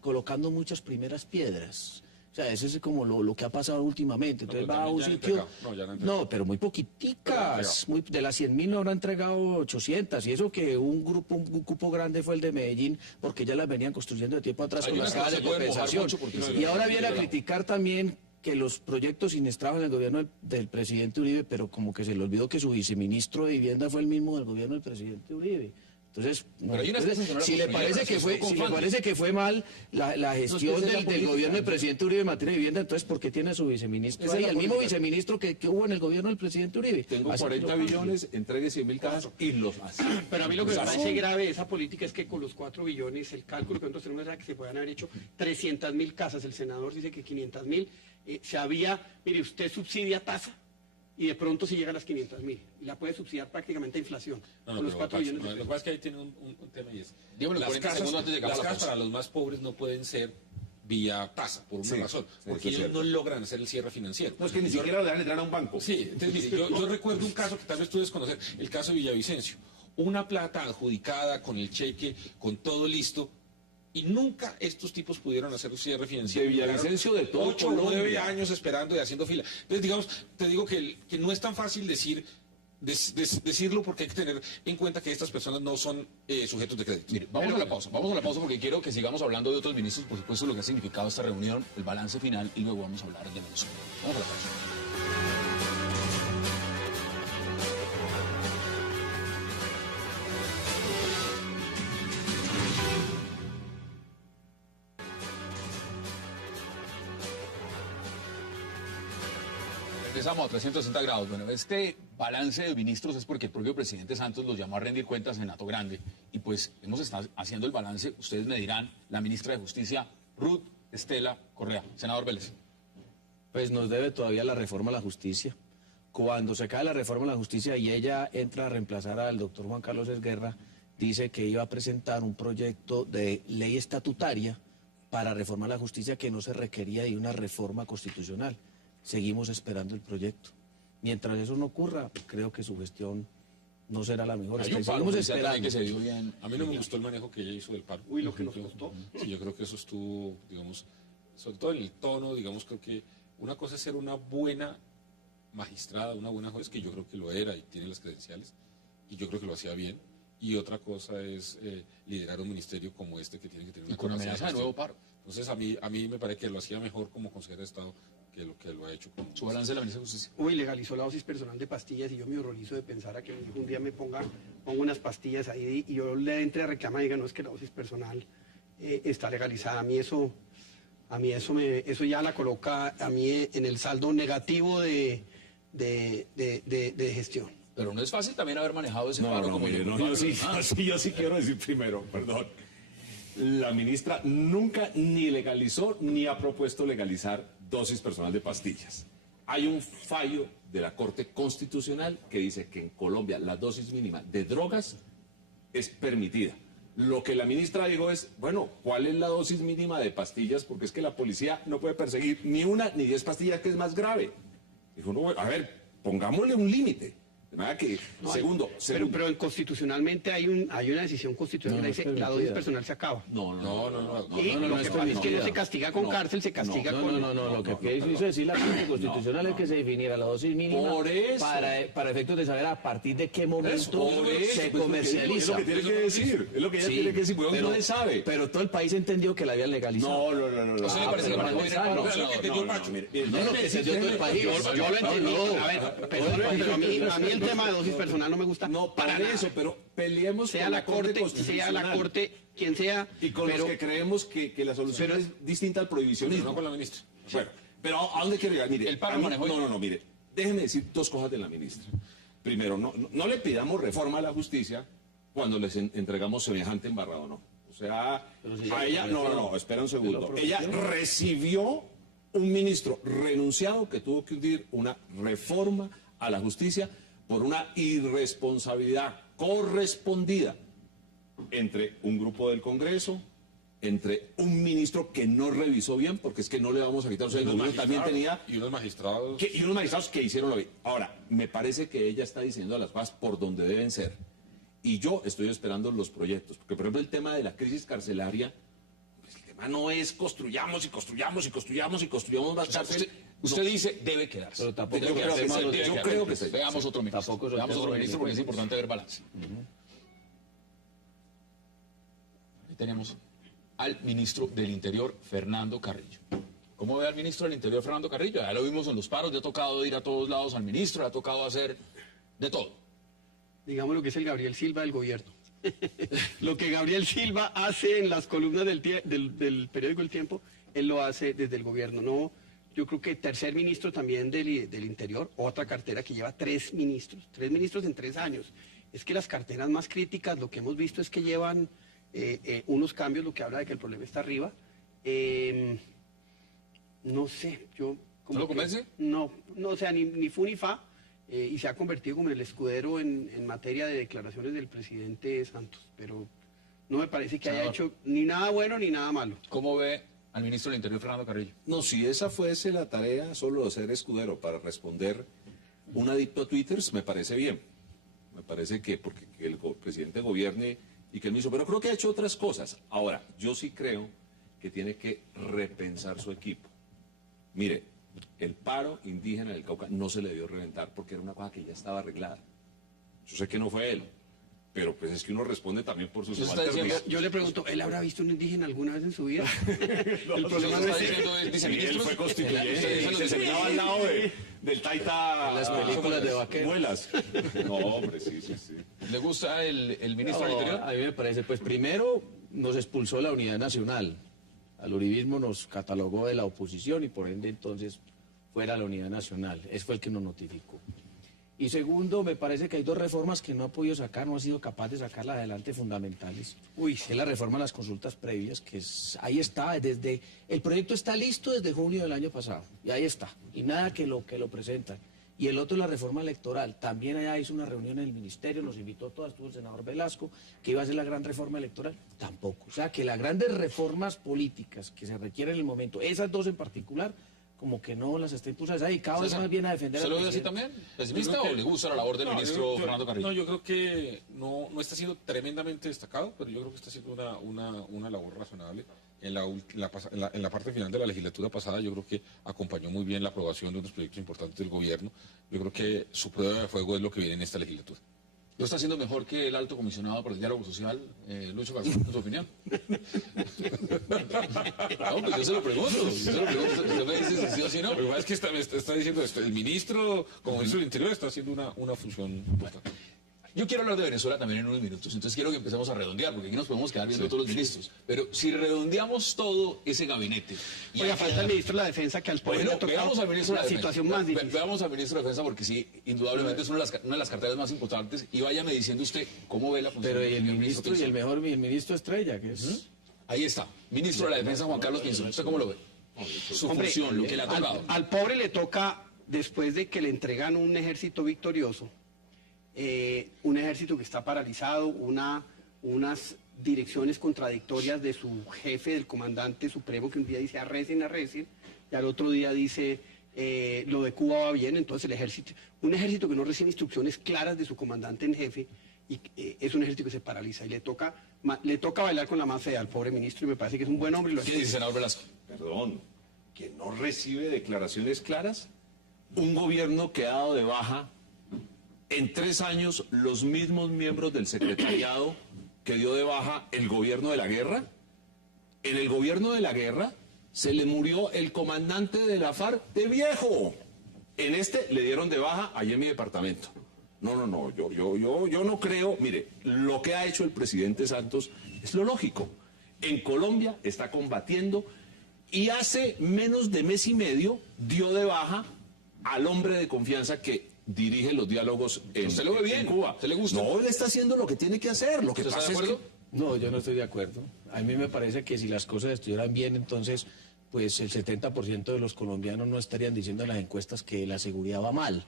colocando muchas primeras piedras. O sea, eso es como lo que ha pasado últimamente. Entonces pero va a un también ya han sitio. entregado. No, ya han entregado. No, pero muy poquiticas. De las 100.000 no habrán entregado 800. Y eso que un cupo grande fue el de Medellín, porque ya las venían construyendo de tiempo atrás Hay con unas las que cajas no de se pueden mojar compensación. mucho porque Y se- ahora viene a se- criticar también que los proyectos siniestrados en el gobierno del presidente Uribe, pero como que se le olvidó que su viceministro de Vivienda fue el mismo del gobierno del presidente Uribe. Entonces, Pero hay unas cosas que no la si le construyeron, parece que las fue, construyó si con le Fanny. parece que fue mal la gestión esa es la del política. gobierno del presidente Uribe en materia de vivienda, entonces ¿por qué tiene a su viceministro Esa es ahí? la El mismo política. viceministro que hubo en el gobierno del presidente Uribe. Tengo Así 40 lo cambia. billones, entregue 100.000 cajas y los hace. Pero a mí lo que me Los hace. parece grave de esa política es que con los 4 billones, el cálculo que nosotros tenemos era que se puedan haber hecho 300.000 casas. El senador dice que 500.000. Se había, mire, usted subsidia tasa y de pronto se llega a las 500.000. Y la puede subsidiar prácticamente a inflación. No, con los pero 4 Pacho, billones. no, de lo que pesos. pasa es que ahí tiene un tema y es... Dígamelo en 40 segundos antes de que las hagamos la casas pausa. para los más pobres no pueden ser vía tasa, por una Sí, razón. sí, Porque eso es ellos no cierto. logran hacer el cierre financiero. No, es que ni siquiera le dejan entrar a un banco. Sí, entonces mire, yo recuerdo un caso que tal vez tú debes conocer, el caso de Villavicencio. Una plata adjudicada con el cheque, con todo listo, y nunca estos tipos pudieron hacer un cierre financiero. De Villavicencio, de todo 8 o 9 Colombia. años esperando y haciendo fila. Entonces, digamos, te digo que no es tan fácil decirlo porque hay que tener en cuenta que estas personas no son sujetos de crédito. Mire, vamos a la pausa porque quiero que sigamos hablando de otros ministros, por supuesto, lo que ha significado esta reunión, el balance final, y luego vamos a hablar de Venezuela. Vamos a la pausa. Regresamos a 360 grados. Bueno, este balance de ministros es porque el propio presidente Santos los llamó a rendir cuentas en Hato Grande. Y pues hemos estado haciendo el balance, ustedes me dirán, la ministra de Justicia, Ruth Estela Correa. Senador Vélez. Pues nos debe todavía la reforma a la justicia. Cuando se cae la reforma a la justicia y ella entra a reemplazar al doctor Juan Carlos Esguerra, dice que iba a presentar un proyecto de ley estatutaria para reformar la justicia que no se requería de una reforma constitucional. Seguimos esperando el proyecto. Mientras eso no ocurra, creo que su gestión no será la mejor. Hay un paro Seguimos judicial también esperando. que se dio bien. A mí no me gustó el manejo que ella hizo del paro. Uy, lo que nos costó. Sí, yo creo que eso estuvo, digamos, sobre todo en el tono, digamos, creo que una cosa es ser una buena magistrada, una buena juez, que yo creo que lo era y tiene las credenciales, y yo creo que lo hacía bien, y otra cosa es liderar un ministerio como este que tiene que tener Y una con capacidad amenaza de gestión. nuevo paro. Entonces a mí me parece que lo hacía mejor como consejero de Estado que lo ha hecho como... Su balance de la ministra de Justicia. Uy, legalizó la dosis personal de pastillas y yo me horrorizo de pensar a que mi hijo un día me ponga unas pastillas ahí y yo le entre a reclamar y diga, no, es que la dosis personal está legalizada. Eso ya la coloca a mí en el saldo negativo de gestión. Pero no es fácil también haber manejado ese No, paro no, como mire, no, yo sí quiero decir primero, perdón. La ministra nunca ni legalizó ni ha propuesto legalizar dosis personal de pastillas. Hay un fallo de la Corte Constitucional que dice que en Colombia la dosis mínima de drogas es permitida. Lo que la ministra dijo es, bueno, ¿cuál es la dosis mínima de pastillas? Porque es que la policía no puede perseguir ni una ni 10 pastillas, que es más grave. Dijo, no, a ver, pongámosle un límite. De manera que, segundo, Pero constitucionalmente hay una decisión constitucional que dice la dosis personal se acaba. no, Y no, lo es que pasa es que no permitida. se castiga con cárcel, se castiga con... No, lo que quiso decir la Corte Constitucional es que se definiera la dosis mínima Por eso. para efectos de saber a partir de qué momento Por eso, se pues, comercializa. Es lo que tiene que decir, es lo que ella Sí, tiene que decir, porque pero- no le sabe. Pero todo el país entendió que la habían legalizado. No. ¿A usted le parece que pero manejó no bien el sabe, paro, no, senador? No, lo que entendió todo el país. Yo lo entendí. A ver, pero a mí el tema de dosis personal no me gusta No, para para nada. eso, pero peleemos Sea con la Corte, sea la Constitucional. Corte, quien sea, Y con pero los que creemos que la solución pero- es distinta al Pero prohibicionismo. no con la ministra. Bueno, pero ¿a dónde quiero llegar? Mire, El paro a mí- manejó bien. No, mire, déjeme decir dos cosas de la ministra. Primero, no le pidamos reforma a la justicia cuando les entregamos semejante embarrado, no. O sea, si a ella, no, espera un segundo. lo Ella prometió. recibió un ministro renunciado que tuvo que hundir una reforma a la justicia por una irresponsabilidad correspondida entre un grupo del Congreso, entre un ministro que no revisó bien, porque es que no le vamos a quitar, o sea, el gobierno también tenía, Y unos magistrados... y unos magistrados que hicieron lo bien. Ahora, me parece que ella está diciendo las cosas por donde deben ser. Y yo estoy esperando los proyectos, porque por ejemplo el tema de la crisis carcelaria, pues, el tema no es construyamos y construyamos y construyamos y construyamos más O sea, cárcel. usted dice debe quedarse. Pero tampoco Debe yo creo que quedarse, sí, debe yo quedarse. creo que sí. Veamos otro ministro. Tampoco es el Veamos tema otro de ministro porque es ministro. importante ver balance. Ahí tenemos al ministro del Interior, Fernando Carrillo. ¿Cómo ve al ministro del Interior, Fernando Carrillo? Ya lo vimos en los paros, le ha tocado ir a todos lados al ministro, le ha tocado hacer de todo. digamos lo que es el Gabriel Silva del gobierno. Lo que Gabriel Silva hace en las columnas del periódico El Tiempo, él lo hace desde el gobierno. No, yo creo que tercer ministro también del Interior, otra cartera que lleva 3 ministros en 3 años. Es que las carteras más críticas, lo que hemos visto es que llevan unos cambios, lo que habla de que el problema está arriba. No sé, yo... ¿No lo convence? No, o sea, ni fu ni fa. Y se ha convertido como en el escudero en materia de declaraciones del presidente Santos, pero no me parece que haya hecho ni nada bueno ni nada malo. ¿Cómo ve al ministro del Interior, Fernando Carrillo? No, si esa fuese la tarea solo de ser escudero para responder un adicto a Twitter, me parece bien. Me parece que porque que el presidente gobierne y que el ministro... Pero creo que ha hecho otras cosas. Ahora, yo sí creo que tiene que repensar su equipo. Mire, el paro indígena del Cauca no se le dio reventar porque era una cosa que ya estaba arreglada. Yo sé que no fue él, pero pues es que uno responde también por sus subalternos. Yo le pregunto, ¿él habrá visto un indígena alguna vez en su vida? El problema no es Él fue constituyente, se sentaba al lado del Taita... Las películas de vaqueros. Muelas. No, hombre, sí. ¿Le gusta el ministro del Interior? A mí me parece, pues primero nos expulsó la Unidad Nacional. Al uribismo nos catalogó de la oposición y por ende entonces fuera la Unidad Nacional. Ese fue el que nos notificó. Y segundo, me parece que hay 2 reformas que no ha podido sacar, no ha sido capaz de sacarlas adelante fundamentales. Es la reforma a las consultas previas, que ahí está, el proyecto está listo desde junio del año pasado, y ahí está, y nada que lo presentan. Y el otro es la reforma electoral. También allá hizo una reunión en el ministerio, nos invitó a todas, estuvo el senador Velasco, que iba a hacer la gran reforma electoral. Tampoco. O sea, que las grandes reformas políticas que se requieren en el momento, esas 2 en particular, como que no las está impulsando. Ahí cada vez más bien a defender ¿Se lo ve así también? ¿Pesimista o le gusta la labor del ministro Fernando Carrillo? No, yo creo que no está siendo tremendamente destacado, pero yo creo que está haciendo una labor razonable. En la parte final de la legislatura pasada yo creo que acompañó muy bien la aprobación de unos proyectos importantes del gobierno. Yo creo que su prueba de fuego es lo que viene en esta legislatura. ¿Lo está haciendo mejor que el alto comisionado por el diálogo social, Lucho Garzón, en su opinión? No, pues yo se lo pregunto. Usted me dice si sí o si no. Lo que pasa es que está diciendo esto. El ministro, como ministro del Interior, está haciendo una función importante. Yo quiero hablar de Venezuela también en unos minutos, entonces quiero que empecemos a redondear, porque aquí nos podemos quedar viendo todos los ministros. Pero si redondeamos todo ese gabinete... Oiga, falta el ministro de la Defensa, que al poder le ha tocado veamos al ministro de la Defensa. Situación más difícil. Veamos al ministro de Defensa, porque sí, indudablemente es una de las carteras más importantes, y váyame diciendo usted cómo ve la función. Pero el ministro y el ministro estrella, que es... Ahí está, ministro de la Defensa, Juan Carlos Pinzón. ¿Usted cómo lo ve? Su función, lo que le ha tocado. Al pobre le toca, después de que le entregan un ejército victorioso, un ejército que está paralizado, unas direcciones contradictorias de su jefe, del comandante supremo, que un día dice arrecen, y al otro día dice lo de Cuba va bien. Entonces un ejército que no recibe instrucciones claras de su comandante en jefe, y es un ejército que se paraliza, y le toca bailar con la más fea al pobre ministro, y me parece que es un buen hombre. ¿Qué dice, senador Velasco? Perdón, que no recibe declaraciones claras. Un gobierno que ha dado de baja en 3 años los mismos miembros del secretariado que dio de baja el gobierno de la guerra. En el gobierno de la guerra se le murió el comandante de la FARC de viejo. En este le dieron de baja allí en mi departamento. No, yo no creo. Mire, lo que ha hecho el presidente Santos es lo lógico. En Colombia está combatiendo y hace menos de mes y medio dio de baja al hombre de confianza que dirige los diálogos en Cuba. ¿Se le gusta? No, él está haciendo lo que tiene que hacer. Lo que ¿Usted pasa está de acuerdo? No, yo no estoy de acuerdo. A mí me parece que si las cosas estuvieran bien, entonces pues el 70% de los colombianos no estarían diciendo en las encuestas que la seguridad va mal.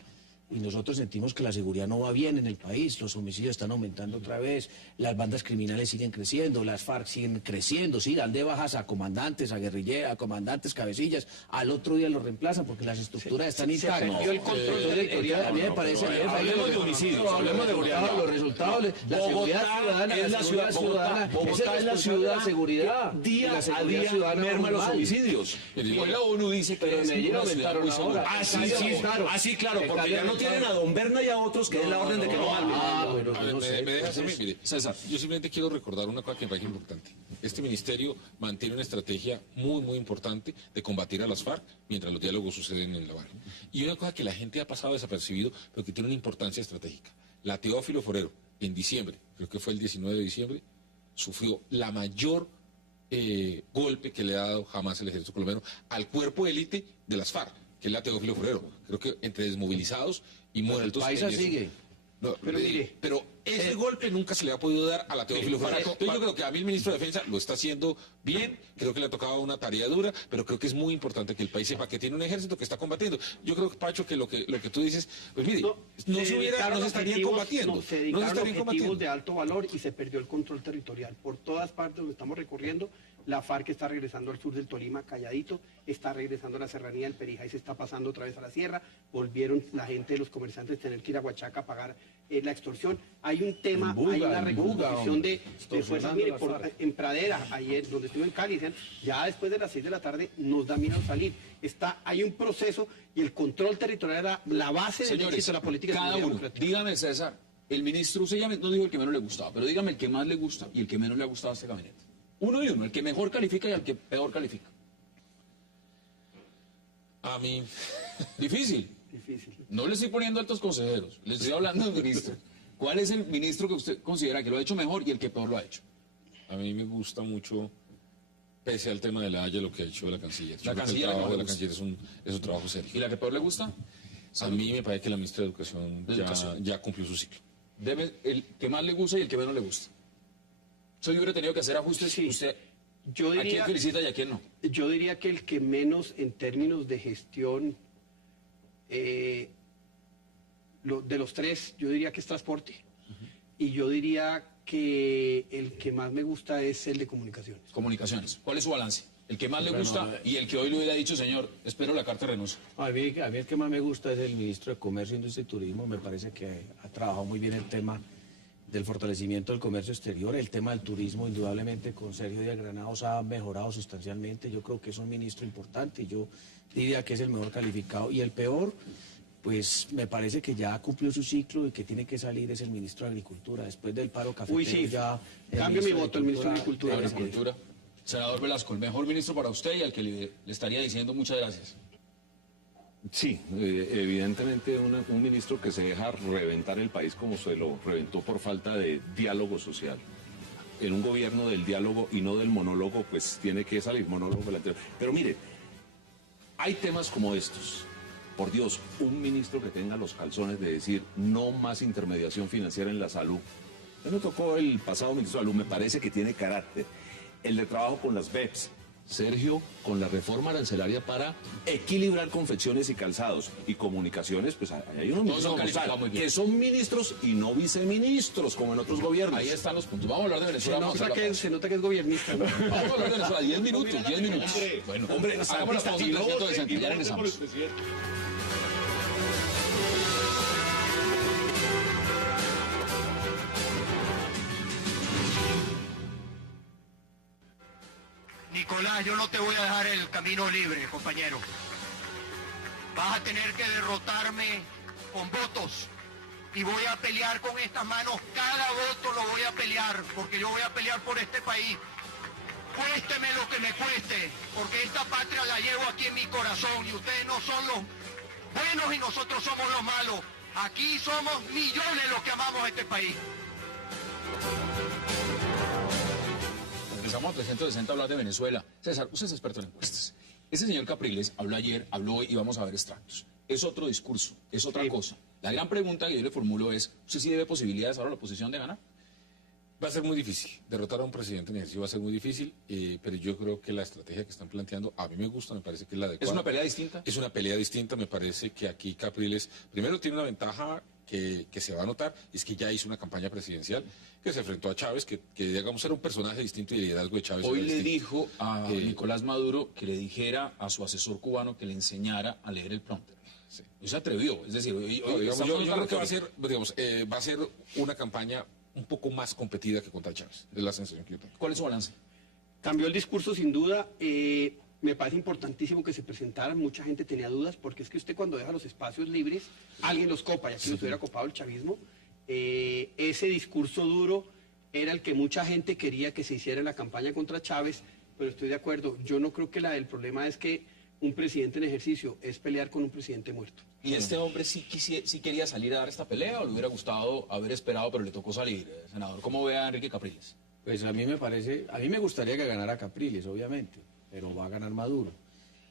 Y nosotros sentimos que la seguridad no va bien en el país, los homicidios están aumentando otra vez, las bandas criminales siguen creciendo, las FARC siguen creciendo, sí, dan de bajas a comandantes, a guerrilleros, a comandantes, cabecillas, al otro día los reemplazan porque las estructuras están intactas. perdió el control territorial. A mí me parece... Hablemos de homicidios, hablemos de los resultados, la seguridad ciudadana, es la ciudad ciudadana, Bogotá es la ciudad de seguridad. Día a día merma los homicidios. Y la ONU dice que pero Medellín aumentaron ahora. Sí, claro, porque ya no tienen a Don Berna y a otros que den la orden de que no hablen. Me dejas a mí, mire, César, yo simplemente quiero recordar una cosa que me parece importante. Este ministerio mantiene una estrategia muy importante de combatir a las FARC mientras los diálogos suceden en La Habana. Y una cosa que la gente ha pasado desapercibido, pero que tiene una importancia estratégica. La Teófilo Forero, en diciembre, creo que fue el 19 de diciembre, sufrió la mayor golpe que le ha dado jamás el ejército colombiano al cuerpo élite de las FARC, que es la Teófilo Forero. Creo que entre desmovilizados y muertos. Paisa sigue. No, Pero mire, pero ese golpe nunca se le ha podido dar a la Teófilo Forero. Entonces yo creo que a mí el ministro de Defensa lo está haciendo bien, creo que le ha tocado una tarea dura, pero creo que es muy importante que el país sepa que tiene un ejército que está combatiendo. Yo creo, Pacho, que lo que tú dices, pues mire, no se estarían combatiendo. No, se dedicaron objetivos de alto valor y se perdió el control territorial. Por todas partes donde estamos recorriendo, la FARC está regresando al sur del Tolima calladito, está regresando a la serranía del Perijá y se está pasando otra vez a la sierra. Volvieron la gente, los comerciantes, a tener que ir a Huachaca a pagar la extorsión. Hay un tema, hay una recomposición de fuerzas. Mire, en Pradera, ayer, donde estuve en Cali, decían, ya después de las 6 de la tarde nos da miedo salir. Hay un proceso y el control territorial era la base del éxito de la política. Cada uno, dígame, César, el ministro, usted ya no dijo el que menos le gustaba, pero dígame el que más le gusta y el que menos le ha gustado a este gabinete. Uno y uno, el que mejor califica y el que peor califica. A mí, difícil. No le estoy poniendo altos consejeros, le estoy hablando del ministro. ¿Cuál es el ministro que usted considera que lo ha hecho mejor y el que peor lo ha hecho? A mí me gusta mucho, pese al tema de la Haya, lo que ha hecho la canciller. La canciller, el trabajo de la canciller es un trabajo serio. ¿Y la que peor le gusta? A mí me parece que la ministra de Educación ya cumplió su ciclo. Debe el que más le gusta y el que menos le gusta. Yo hubiera tenido que hacer ajustes. Sí. Usted, Yo diría, ¿a quién felicita y a quién no? Yo diría que el que menos en términos de gestión de los tres, yo diría que es transporte. Y yo diría que el que más me gusta es el de comunicaciones. Comunicaciones. ¿Cuál es su balance? El que más le gusta y el que hoy le hubiera dicho, señor, espero la carta de renuncia. A mí el que más me gusta es el ministro de Comercio, Industria y Turismo. Me parece que ha trabajado muy bien el tema del fortalecimiento del comercio exterior. El tema del turismo, indudablemente, con Sergio Díaz Granados ha mejorado sustancialmente. Yo creo que es un ministro importante y yo diría que es el mejor calificado. Y el peor, pues me parece que ya cumplió su ciclo y que tiene que salir es el ministro de Agricultura. Después del paro cafetero, Uy, sí. ya... Cambio mi voto, el ministro de Agricultura. Agricultura. Senador Velasco, el mejor ministro para usted y al que le estaría diciendo muchas gracias. Sí, evidentemente un ministro que se deja reventar el país como se lo reventó por falta de diálogo social. En un gobierno del diálogo y no del monólogo, pues tiene que salir monólogo del anterior. Pero mire, hay temas como estos. Por Dios, un ministro que tenga los calzones de decir no más intermediación financiera en la salud. Me tocó el pasado ministro de Salud, me parece que tiene carácter. El de trabajo con las BEPS. Sergio, con la reforma arancelaria para equilibrar confecciones y calzados y comunicaciones, pues hay unos ministros que son ministros y no viceministros, como en otros gobiernos. Ahí están los puntos. Vamos a hablar de Venezuela. Se nota que es gobernista, ¿no? Vamos a hablar de Venezuela. 10 minutos, 10 minutos. Bueno, hombre, hagamos la pausa en 360, ya regresamos. Nicolás, yo no te voy a dejar el camino libre, compañero. Vas a tener que derrotarme con votos. Y voy a pelear con estas manos. Cada voto lo voy a pelear, porque yo voy a pelear por este país. Cuésteme lo que me cueste, porque esta patria la llevo aquí en mi corazón. Y ustedes no son los buenos y nosotros somos los malos. Aquí somos millones los que amamos este país. Regresamos a 360 a hablar de Venezuela. César, usted es experto en encuestas. Ese señor Capriles habló ayer, habló hoy y vamos a ver extractos. Es otro discurso, es otra cosa. La gran pregunta que yo le formulo es, ¿usted sí debe posibilidades ahora a la oposición de ganar? Va a ser muy difícil. Derrotar a un presidente en ejercicio va a ser muy difícil, pero yo creo que la estrategia que están planteando, a mí me gusta, me parece que es la adecuada. ¿Es una pelea distinta? Es una pelea distinta, me parece que aquí Capriles, primero tiene una ventaja que se va a notar, es que ya hizo una campaña presidencial, que se enfrentó a Chávez, que digamos era un personaje distinto y el liderazgo de Chávez. Hoy le dijo a Nicolás Maduro que le dijera a su asesor cubano que le enseñara a leer el prompter. Sí. Y se atrevió, es decir, hoy yo creo que va a ser, digamos, va a ser una campaña un poco más competida que contra Chávez, es la sensación que yo tengo. ¿Cuál es su balance? Cambió el discurso sin duda, me parece importantísimo que se presentaran, mucha gente tenía dudas, porque es que usted cuando deja los espacios libres, alguien los copa, y aquí los hubiera copado el chavismo. Ese discurso duro era el que mucha gente quería que se hiciera en la campaña contra Chávez, pero estoy de acuerdo, yo no creo que el problema es que un presidente en ejercicio, es pelear con un presidente muerto. ¿Y este hombre sí quería salir a dar esta pelea o le hubiera gustado haber esperado, pero le tocó salir, senador? ¿Cómo ve a Enrique Capriles? Pues a mí me gustaría que ganara Capriles, obviamente, pero va a ganar Maduro.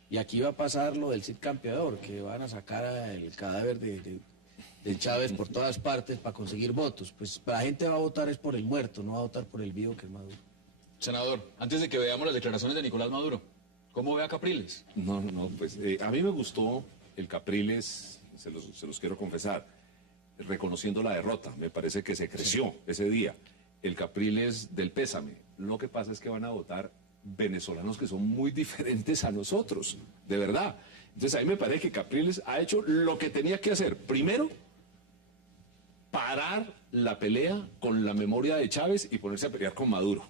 Y aquí va a pasar lo del Cid Campeador, que van a sacar el cadáver de Chávez por todas partes para conseguir votos. Pues la gente va a votar es por el muerto, no va a votar por el vivo que es Maduro. Senador, antes de que veamos las declaraciones de Nicolás Maduro, ¿cómo ve a Capriles? No, pues a mí me gustó el Capriles, se los quiero confesar, reconociendo la derrota. Me parece que se creció ese día. El Capriles del pésame. Lo que pasa es que van a votar venezolanos que son muy diferentes a nosotros, de verdad. Entonces a mí me parece que Capriles ha hecho lo que tenía que hacer. Primero, parar la pelea con la memoria de Chávez y ponerse a pelear con Maduro.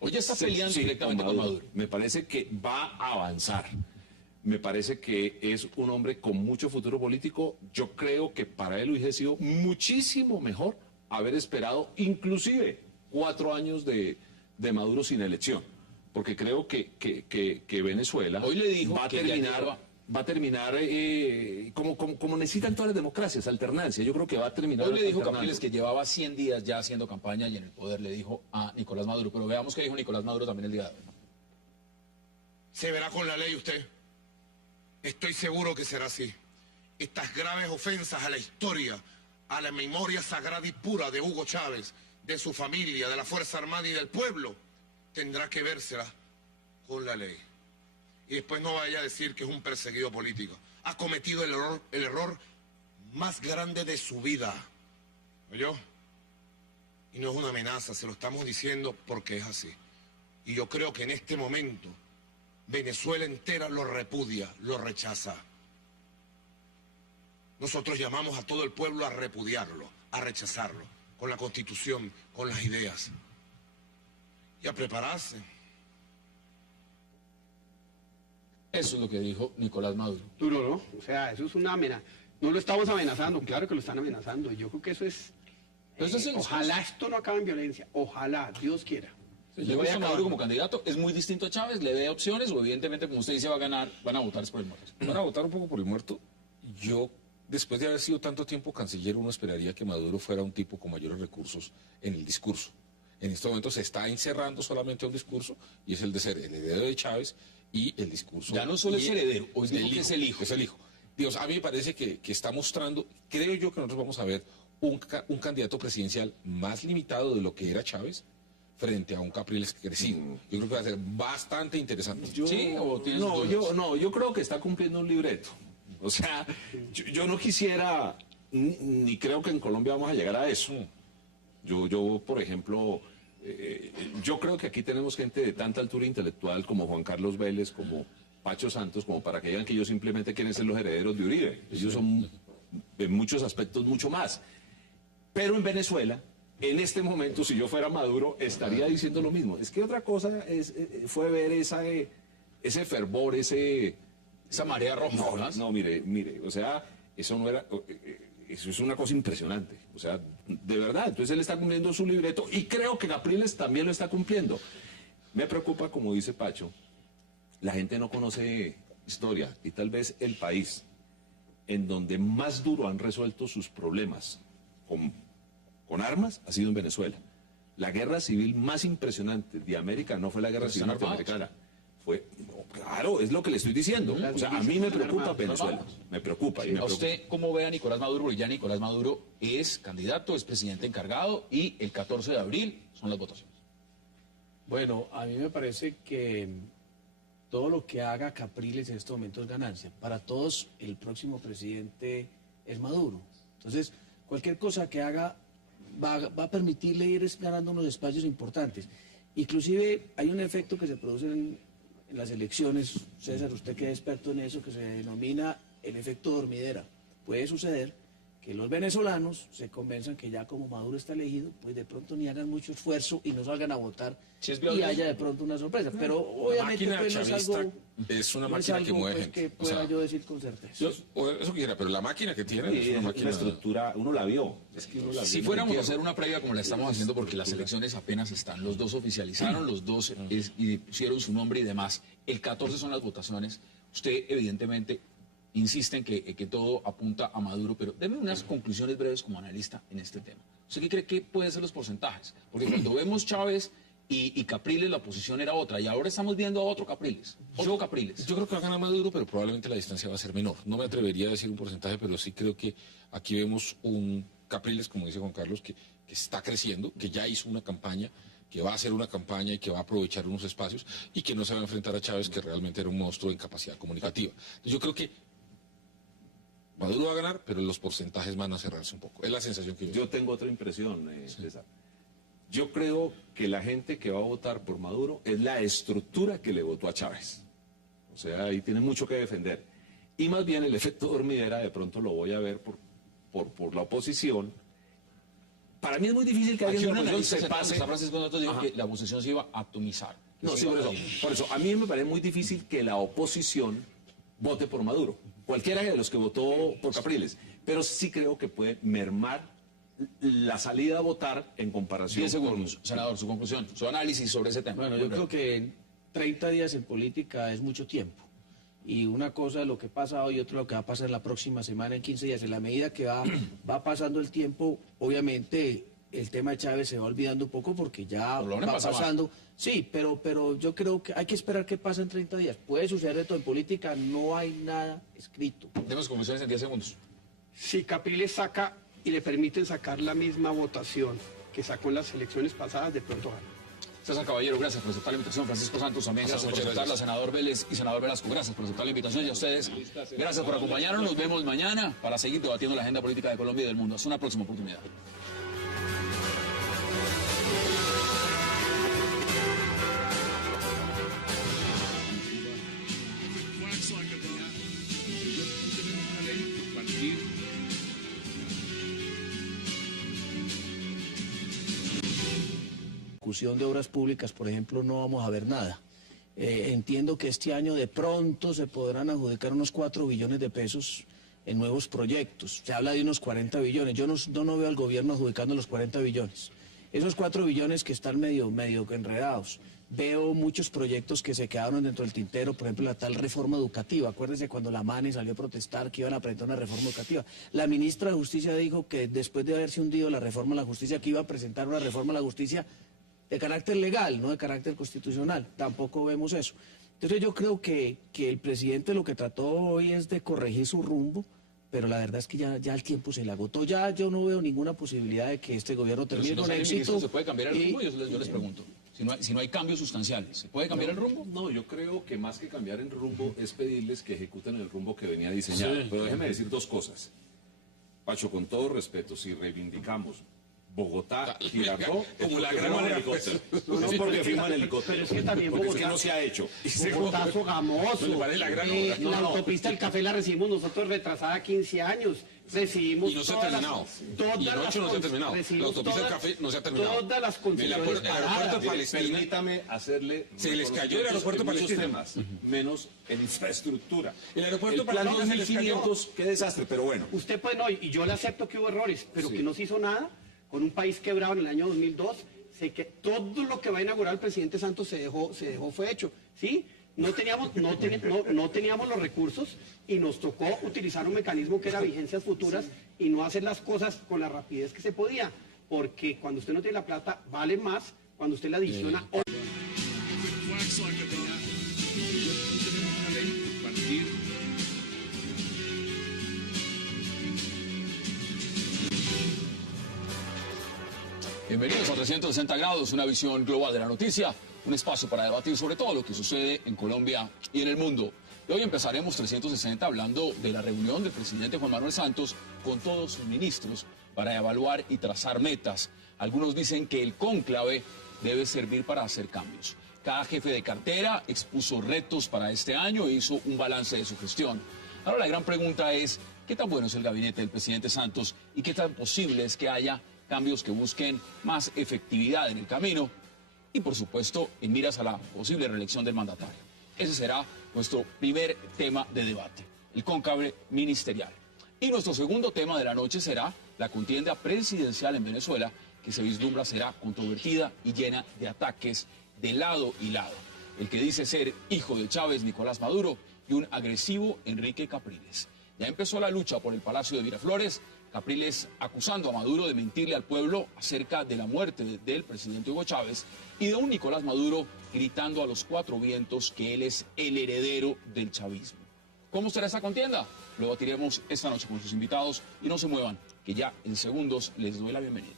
Hoy ya está peleando directamente con Maduro. Me parece que va a avanzar. Me parece que es un hombre con mucho futuro político. Yo creo que para él hubiese sido muchísimo mejor haber esperado inclusive 4 años de Maduro sin elección. Porque creo que Venezuela hoy le dijo va a que terminar como necesitan todas las democracias, alternancia. Yo creo que va a terminar. Hoy le dijo alternando. Capriles que llevaba 100 días ya haciendo campaña y en el poder le dijo a Nicolás Maduro. Pero veamos qué dijo Nicolás Maduro también el día de hoy. Se verá con la ley usted. Estoy seguro que será así. Estas graves ofensas a la historia, a la memoria sagrada y pura de Hugo Chávez, de su familia, de la Fuerza Armada y del pueblo, tendrá que vérselas con la ley. Y después no vaya a decir que es un perseguido político. Ha cometido el error más grande de su vida. ¿Oyó? Y no es una amenaza, se lo estamos diciendo porque es así. Y yo creo que en este momento Venezuela entera lo repudia, lo rechaza. Nosotros llamamos a todo el pueblo a repudiarlo, a rechazarlo, con la Constitución, con las ideas. Y a prepararse. Eso es lo que dijo Nicolás Maduro. Duro, ¿no? O sea, eso es una amenaza. No lo estamos amenazando, claro que lo están amenazando. Y yo creo que eso es... ojalá esto no acabe en violencia. Ojalá, Dios quiera. ¿Le gusta Maduro como candidato? ¿Es muy distinto a Chávez? ¿Le ve opciones? O evidentemente, como usted dice, va a ganar, van a votar por el muerto. Van a votar un poco por el muerto. Yo, después de haber sido tanto tiempo canciller, uno esperaría que Maduro fuera un tipo con mayores recursos en el discurso. En este momento se está encerrando solamente a un discurso, y es el de ser el heredero de Chávez y el discurso... Ya no solo es heredero, hoy dijo que es el hijo. Es el hijo. Dios, a mí me parece que está mostrando, creo yo que nosotros vamos a ver un candidato presidencial más limitado de lo que era Chávez, frente a un Capriles crecido. Yo creo que va a ser bastante interesante. ¿Sí? ¿O tienes dudas? Yo creo que está cumpliendo un libreto. O sea, yo no quisiera, ni creo que en Colombia vamos a llegar a eso. Yo por ejemplo, yo creo que aquí tenemos gente de tanta altura intelectual como Juan Carlos Vélez, como Pacho Santos, como para que digan que ellos simplemente quieren ser los herederos de Uribe. Ellos son en muchos aspectos mucho más. Pero en Venezuela, en este momento, si yo fuera Maduro, estaría diciendo lo mismo. Es que otra cosa fue ver ese fervor, esa marea roja. No, mire, o sea, eso no era... Eso es una cosa impresionante. O sea, de verdad. Entonces él está cumpliendo su libreto y creo que Capriles también lo está cumpliendo. Me preocupa, como dice Pacho, la gente no conoce historia y tal vez el país en donde más duro han resuelto sus problemas con armas ha sido en Venezuela. La guerra civil más impresionante de América no fue la guerra civil norteamericana. Claro, es lo que le estoy diciendo. O sea, a mí me preocupa Venezuela. Me preocupa. ¿A usted cómo ve a Nicolás Maduro? Porque ya Nicolás Maduro es candidato, es presidente encargado y el 14 de abril son las votaciones. Bueno, a mí me parece que todo lo que haga Capriles en este momento es ganancia. Para todos, el próximo presidente es Maduro. Entonces, cualquier cosa que haga va a permitirle ir ganando unos espacios importantes. Inclusive hay un efecto que se produce en las elecciones, César, usted que es experto en eso, que se denomina el efecto dormidera. Puede suceder que los venezolanos se convenzan que ya como Maduro está elegido, pues de pronto ni hagan mucho esfuerzo y no salgan a votar y haya de pronto una sorpresa. Pero obviamente pues, no es algo... Es una máquina que mueve pues, gente. que pueda yo decir con certeza. Eso quisiera, pero la máquina que tiene es una máquina... La estructura, uno la vio. Es que uno la vio. Si fuéramos a hacer una previa como la estamos haciendo, porque las elecciones apenas están, los dos oficializaron, los dos hicieron su nombre y demás, el 14 son las votaciones. Usted evidentemente insiste en que todo apunta a Maduro, pero deme unas conclusiones breves como analista en este tema. ¿Usted qué cree que pueden ser los porcentajes? Porque cuando vemos Chávez y Capriles, la posición era otra, y ahora estamos viendo a otro Capriles. Capriles. Yo creo que va a ganar Maduro, pero probablemente la distancia va a ser menor. No me atrevería a decir un porcentaje, pero sí creo que aquí vemos un Capriles, como dice Juan Carlos, que está creciendo, que ya hizo una campaña, que va a hacer una campaña y que va a aprovechar unos espacios y que no se va a enfrentar a Chávez, que realmente era un monstruo en capacidad comunicativa. Entonces, yo creo que Maduro va a ganar, pero los porcentajes van a cerrarse un poco. Es la sensación que Yo tengo otra impresión, César. Yo creo que la gente que va a votar por Maduro es la estructura que le votó a Chávez. O sea, ahí tiene mucho que defender. Y más bien el efecto dormidera de pronto lo voy a ver por la oposición. Para mí es muy difícil que alguien de la oposición se pase. Francisco Noto dijo que la oposición se iba a atomizar. No, sí, por eso. A mí me parece muy difícil que la oposición vote por Maduro. Cualquiera de los que votó por Capriles. Pero sí creo que puede mermar la salida a votar en comparación 10 segundos, senador, su conclusión, su análisis sobre ese tema. Bueno, yo creo que 30 días en política es mucho tiempo. Y una cosa es lo que pasa hoy, otra lo que va a pasar la próxima semana, en 15 días. En la medida que va pasando el tiempo, obviamente el tema de Chávez se va olvidando un poco porque ya va pasando. Sí, pero yo creo que hay que esperar qué pasa en 30 días. Puede suceder de todo. En política no hay nada escrito. Demos conclusiones en 10 segundos. Si Capriles saca y le permiten sacar la misma votación que sacó en las elecciones pasadas, de pronto gana. César Caballero, gracias por aceptar la invitación. Francisco Santos, también gracias por aceptarla. Senador Vélez y senador Velasco, gracias por aceptar la invitación. Y a ustedes, gracias por acompañarnos. Nos vemos mañana para seguir debatiendo la agenda política de Colombia y del mundo. Hasta una próxima oportunidad. De obras públicas, por ejemplo, no vamos a ver nada. Entiendo que este año de pronto se podrán adjudicar unos 4 billones de pesos en nuevos proyectos. Se habla de unos 40 billones. Yo no veo al gobierno adjudicando los 40 billones. Esos 4 billones que están medio enredados. Veo muchos proyectos que se quedaron dentro del tintero, por ejemplo, la tal reforma educativa. Acuérdense cuando la MANE salió a protestar que iban a presentar una reforma educativa. La ministra de Justicia dijo que después de haberse hundido la reforma a la justicia, que iba a presentar una reforma a la justicia de carácter legal, no de carácter constitucional. Tampoco vemos eso. Entonces yo creo que el presidente lo que trató hoy es de corregir su rumbo, pero la verdad es que ya el tiempo se le agotó. Ya yo no veo ninguna posibilidad de que este gobierno termine con éxito. ¿Se puede cambiar el rumbo? Yo les pregunto. Si no hay cambios sustanciales, ¿se puede cambiar el rumbo? No, yo creo que más que cambiar el rumbo es pedirles que ejecuten el rumbo que venía diseñado. Sí. Pero déjeme decir 2 cosas. Pacho, con todo respeto, si reivindicamos Bogotá, Girardot, como la gran helicóptero. No porque firman helicóptero. Pero es que también porque Bogotá, es que no se ha hecho. Bogotá Sogamoso. La autopista del Café la recibimos nosotros retrasada 15 años. Recibimos y no se ha terminado. Y en 8 no se ha terminado. La autopista del Café no se ha terminado. Todas las concesiones el aeropuerto de Palestina. Permítame hacerle. Se les cayó el aeropuerto palestino. Temas, menos en infraestructura. El aeropuerto el plan palestino se les cayó. Qué desastre, pero bueno. Usted pues no, y yo le acepto que hubo errores, pero que no se hizo nada. Con un país quebrado en el año 2002, sé que todo lo que va a inaugurar el presidente Santos fue hecho, ¿sí? No teníamos los recursos y nos tocó utilizar un mecanismo que era vigencias futuras y no hacer las cosas con la rapidez que se podía, porque cuando usted no tiene la plata vale más cuando usted la adiciona. Bienvenidos a 360 grados, una visión global de la noticia, un espacio para debatir sobre todo lo que sucede en Colombia y en el mundo. Y hoy empezaremos 360 hablando de la reunión del presidente Juan Manuel Santos con todos sus ministros para evaluar y trazar metas. Algunos dicen que el cónclave debe servir para hacer cambios. Cada jefe de cartera expuso retos para este año e hizo un balance de su gestión. Ahora la gran pregunta es, ¿qué tan bueno es el gabinete del presidente Santos y qué tan posible es que haya cambios que busquen más efectividad en el camino y, por supuesto, en miras a la posible reelección del mandatario? Ese será nuestro primer tema de debate, el cónclave ministerial. Y nuestro segundo tema de la noche será la contienda presidencial en Venezuela, que se vislumbra será controvertida y llena de ataques de lado y lado. El que dice ser hijo de Chávez, Nicolás Maduro, y un agresivo Enrique Capriles. Ya empezó la lucha por el Palacio de Miraflores, Capriles acusando a Maduro de mentirle al pueblo acerca de la muerte del presidente Hugo Chávez y de un Nicolás Maduro gritando a los cuatro vientos que él es el heredero del chavismo. ¿Cómo será esa contienda? Lo batiremos esta noche con sus invitados y no se muevan, que ya en segundos les doy la bienvenida.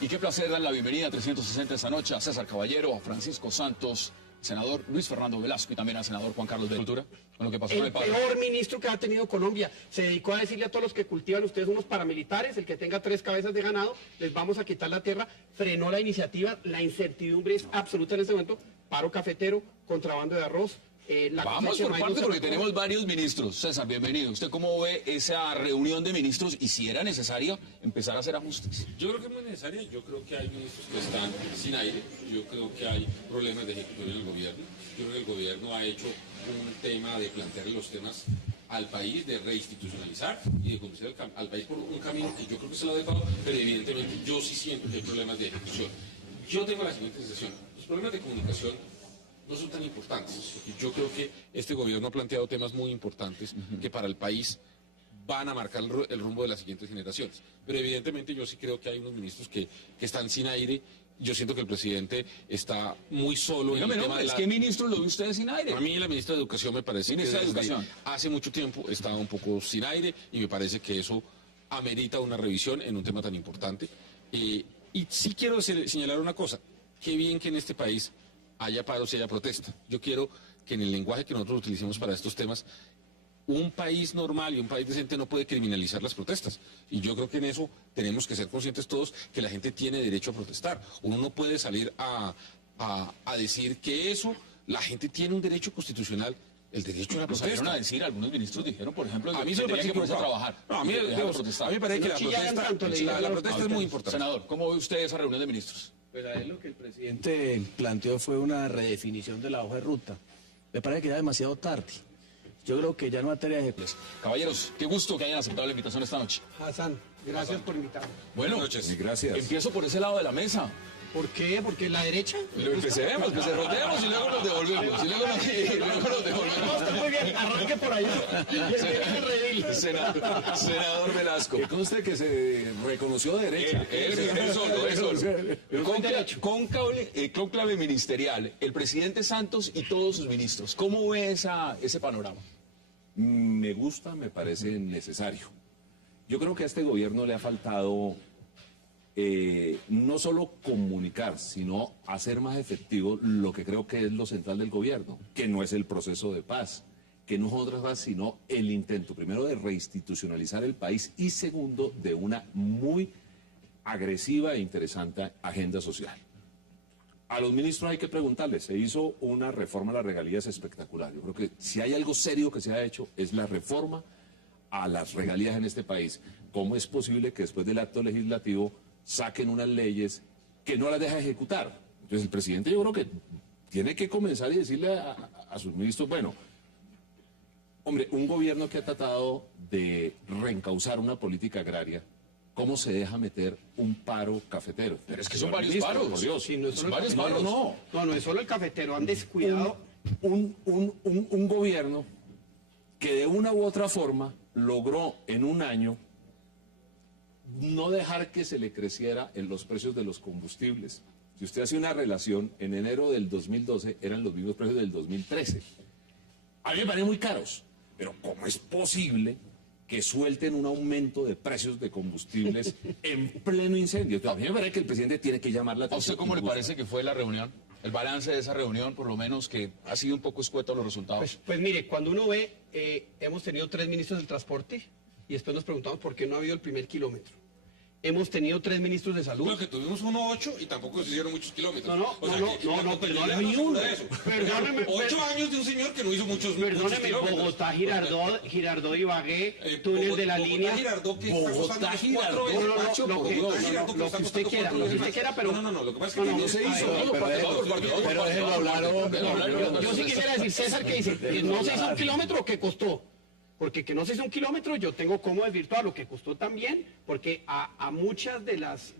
Y qué placer dar la bienvenida a 360 esta noche a César Caballero, a Francisco Santos, senador Luis Fernando Velasco y también al senador Juan Carlos de Cultura, con lo que pasó con El el padre. peor ministro que ha tenido Colombia. Se dedicó a decirle a todos los que cultivan, ustedes unos paramilitares, el que tenga 3 cabezas de ganado, les vamos a quitar la tierra. Frenó la iniciativa, la incertidumbre es absoluta en este momento. Paro cafetero, contrabando de arroz. Vamos por parte porque tenemos varios ministros. César, bienvenido. ¿Usted cómo ve esa reunión de ministros y si era necesaria empezar a hacer ajustes? Yo creo que es muy necesaria. Yo creo que hay ministros que están sin aire. Yo creo que hay problemas de ejecución en el gobierno. Yo creo que el gobierno ha hecho un tema de plantear los temas al país, de reinstitucionalizar y de conducir al país por un camino que yo creo que se lo ha dejado, pero evidentemente yo sí siento que hay problemas de ejecución. Yo tengo la siguiente sensación. Los problemas de comunicación no son tan importantes. Yo creo que este gobierno ha planteado temas muy importantes que para el país van a marcar el rumbo de las siguientes generaciones. Pero evidentemente yo sí creo que hay unos ministros que están sin aire. Yo siento que el presidente está muy solo en el tema de la... ¿Qué ministro lo ve usted sin aire? A mí la ministra de Educación me parece que desde hace mucho tiempo estaba un poco sin aire y me parece que eso amerita una revisión en un tema tan importante. Y sí quiero señalar una cosa. Qué bien que en este país haya paros y haya protesta. Yo quiero que en el lenguaje que nosotros utilicemos para estos temas, un país normal y un país decente no puede criminalizar las protestas. Y yo creo que en eso tenemos que ser conscientes todos que la gente tiene derecho a protestar. Uno no puede salir a decir que eso, la gente tiene un derecho constitucional, el derecho a la protesta. Salieron a decir, algunos ministros dijeron, por ejemplo, a mí se me parece que ponerse a trabajar. No, a mí me parece que la protesta es muy importante. Senador, ¿cómo ve usted esa reunión de ministros? Pues a él lo que el presidente planteó fue una redefinición de la hoja de ruta. Me parece que ya demasiado tarde. Yo creo que ya en materia de ejecución. Caballeros, qué gusto que hayan aceptado la invitación esta noche. Hassan, gracias por invitarme. Bueno, Buenas noches. Gracias. Empiezo por ese lado de la mesa. ¿Por qué? ¿Porque la derecha? Empecemos, pues rodeemos y luego nos devolvemos. Y luego nos devolvemos. No, está muy bien, arranque por allá. Senador Velasco. Que conste que se reconoció de derecha. Cónclave ministerial, el presidente Santos y todos sus ministros. ¿Cómo ve ese panorama? Me gusta, me parece necesario. Yo creo que a este gobierno le ha faltado no solo comunicar, sino hacer más efectivo lo que creo que es lo central del gobierno, que no es el proceso de paz, que no es otra cosa sino el intento, primero, de reinstitucionalizar el país y segundo, de una muy agresiva e interesante agenda social. A los ministros hay que preguntarles, se hizo una reforma a las regalías espectacular. Yo creo que si hay algo serio que se ha hecho es la reforma a las regalías en este país. ¿Cómo es posible que después del acto legislativo saquen unas leyes que no las deja ejecutar? Entonces el presidente yo creo que tiene que comenzar y decirle a sus ministros, bueno, hombre, un gobierno que ha tratado de reencauzar una política agraria, ¿cómo se deja meter un paro cafetero? Pero es que son varios paros. Por Dios. Sí, no es Son solo varios el cafetero, paros. No es solo el cafetero, han descuidado. Un gobierno que de una u otra forma logró en un año no dejar que se le creciera en los precios de los combustibles. Si usted hace una relación, en enero del 2012 eran los mismos precios del 2013. A mí me parecen muy caros, pero ¿cómo es posible que suelten un aumento de precios de combustibles en pleno incendio? Entonces, a mí me parece que el presidente tiene que llamar la ¿A atención. usted cómo le parece que fue la reunión? El balance de esa reunión, por lo menos, que ha sido un poco escueto los resultados. Pues mire, cuando uno ve, hemos tenido 3 ministros del transporte y después nos preguntamos por qué no ha habido el primer kilómetro. Hemos tenido 3 ministros de salud. Creo que tuvimos 1.8 y tampoco se hicieron muchos kilómetros. No, perdóneme. Ni uno de eso. Perdóneme. 8 años de un señor que no hizo muchos Perdóneme, kilómetros. Bogotá, Girardot, Ibagué, túnel de la línea. Bogotá, Girardot, Lo que usted quiera, pero... No, lo que pasa es que no se hizo. Pero déjenlo hablar. Yo sí quisiera decir, César, que dice, ¿no se hizo un kilómetro o qué costó? Porque que no se hizo 1 kilómetro, yo tengo cómo desvirtuar lo que costó también, porque a muchas de las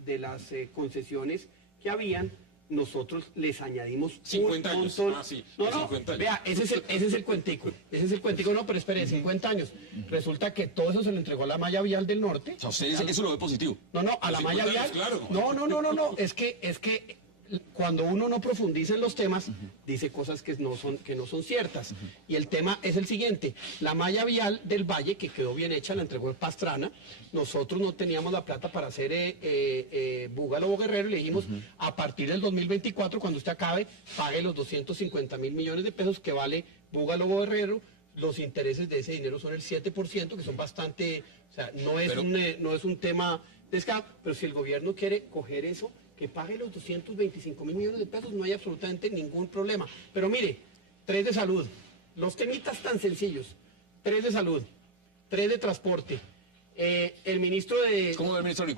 concesiones que habían, nosotros les añadimos 50 un años. montón. Ah, sí, No, 50 años. vea, ese es el cuentico. Ese es el cuentico, no, pero espere, 50 años. Resulta que todo eso se le entregó a la malla vial del norte. O sea, usted dice que eso lo ve positivo. No, a la 50 malla vial. años, claro. No, es que cuando uno no profundiza en los temas, dice cosas que no son ciertas. Y el tema es el siguiente: la malla vial del Valle, que quedó bien hecha, la entregó el Pastrana. Nosotros no teníamos la plata para hacer Búgalo Guerrero, y le dijimos, a partir del 2024, cuando usted acabe, pague los 250.000 millones de pesos que vale Búgalo Guerrero. Los intereses de ese dinero son el 7%, que son bastante, o sea, no es un tema de escape, pero si el gobierno quiere coger eso, que pague los 225.000 millones de pesos, no hay absolutamente ningún problema. Pero mire, 3 de salud, los temitas tan sencillos: 3 de salud, 3 de transporte, el ministro de... ¿Cómo ve el ministro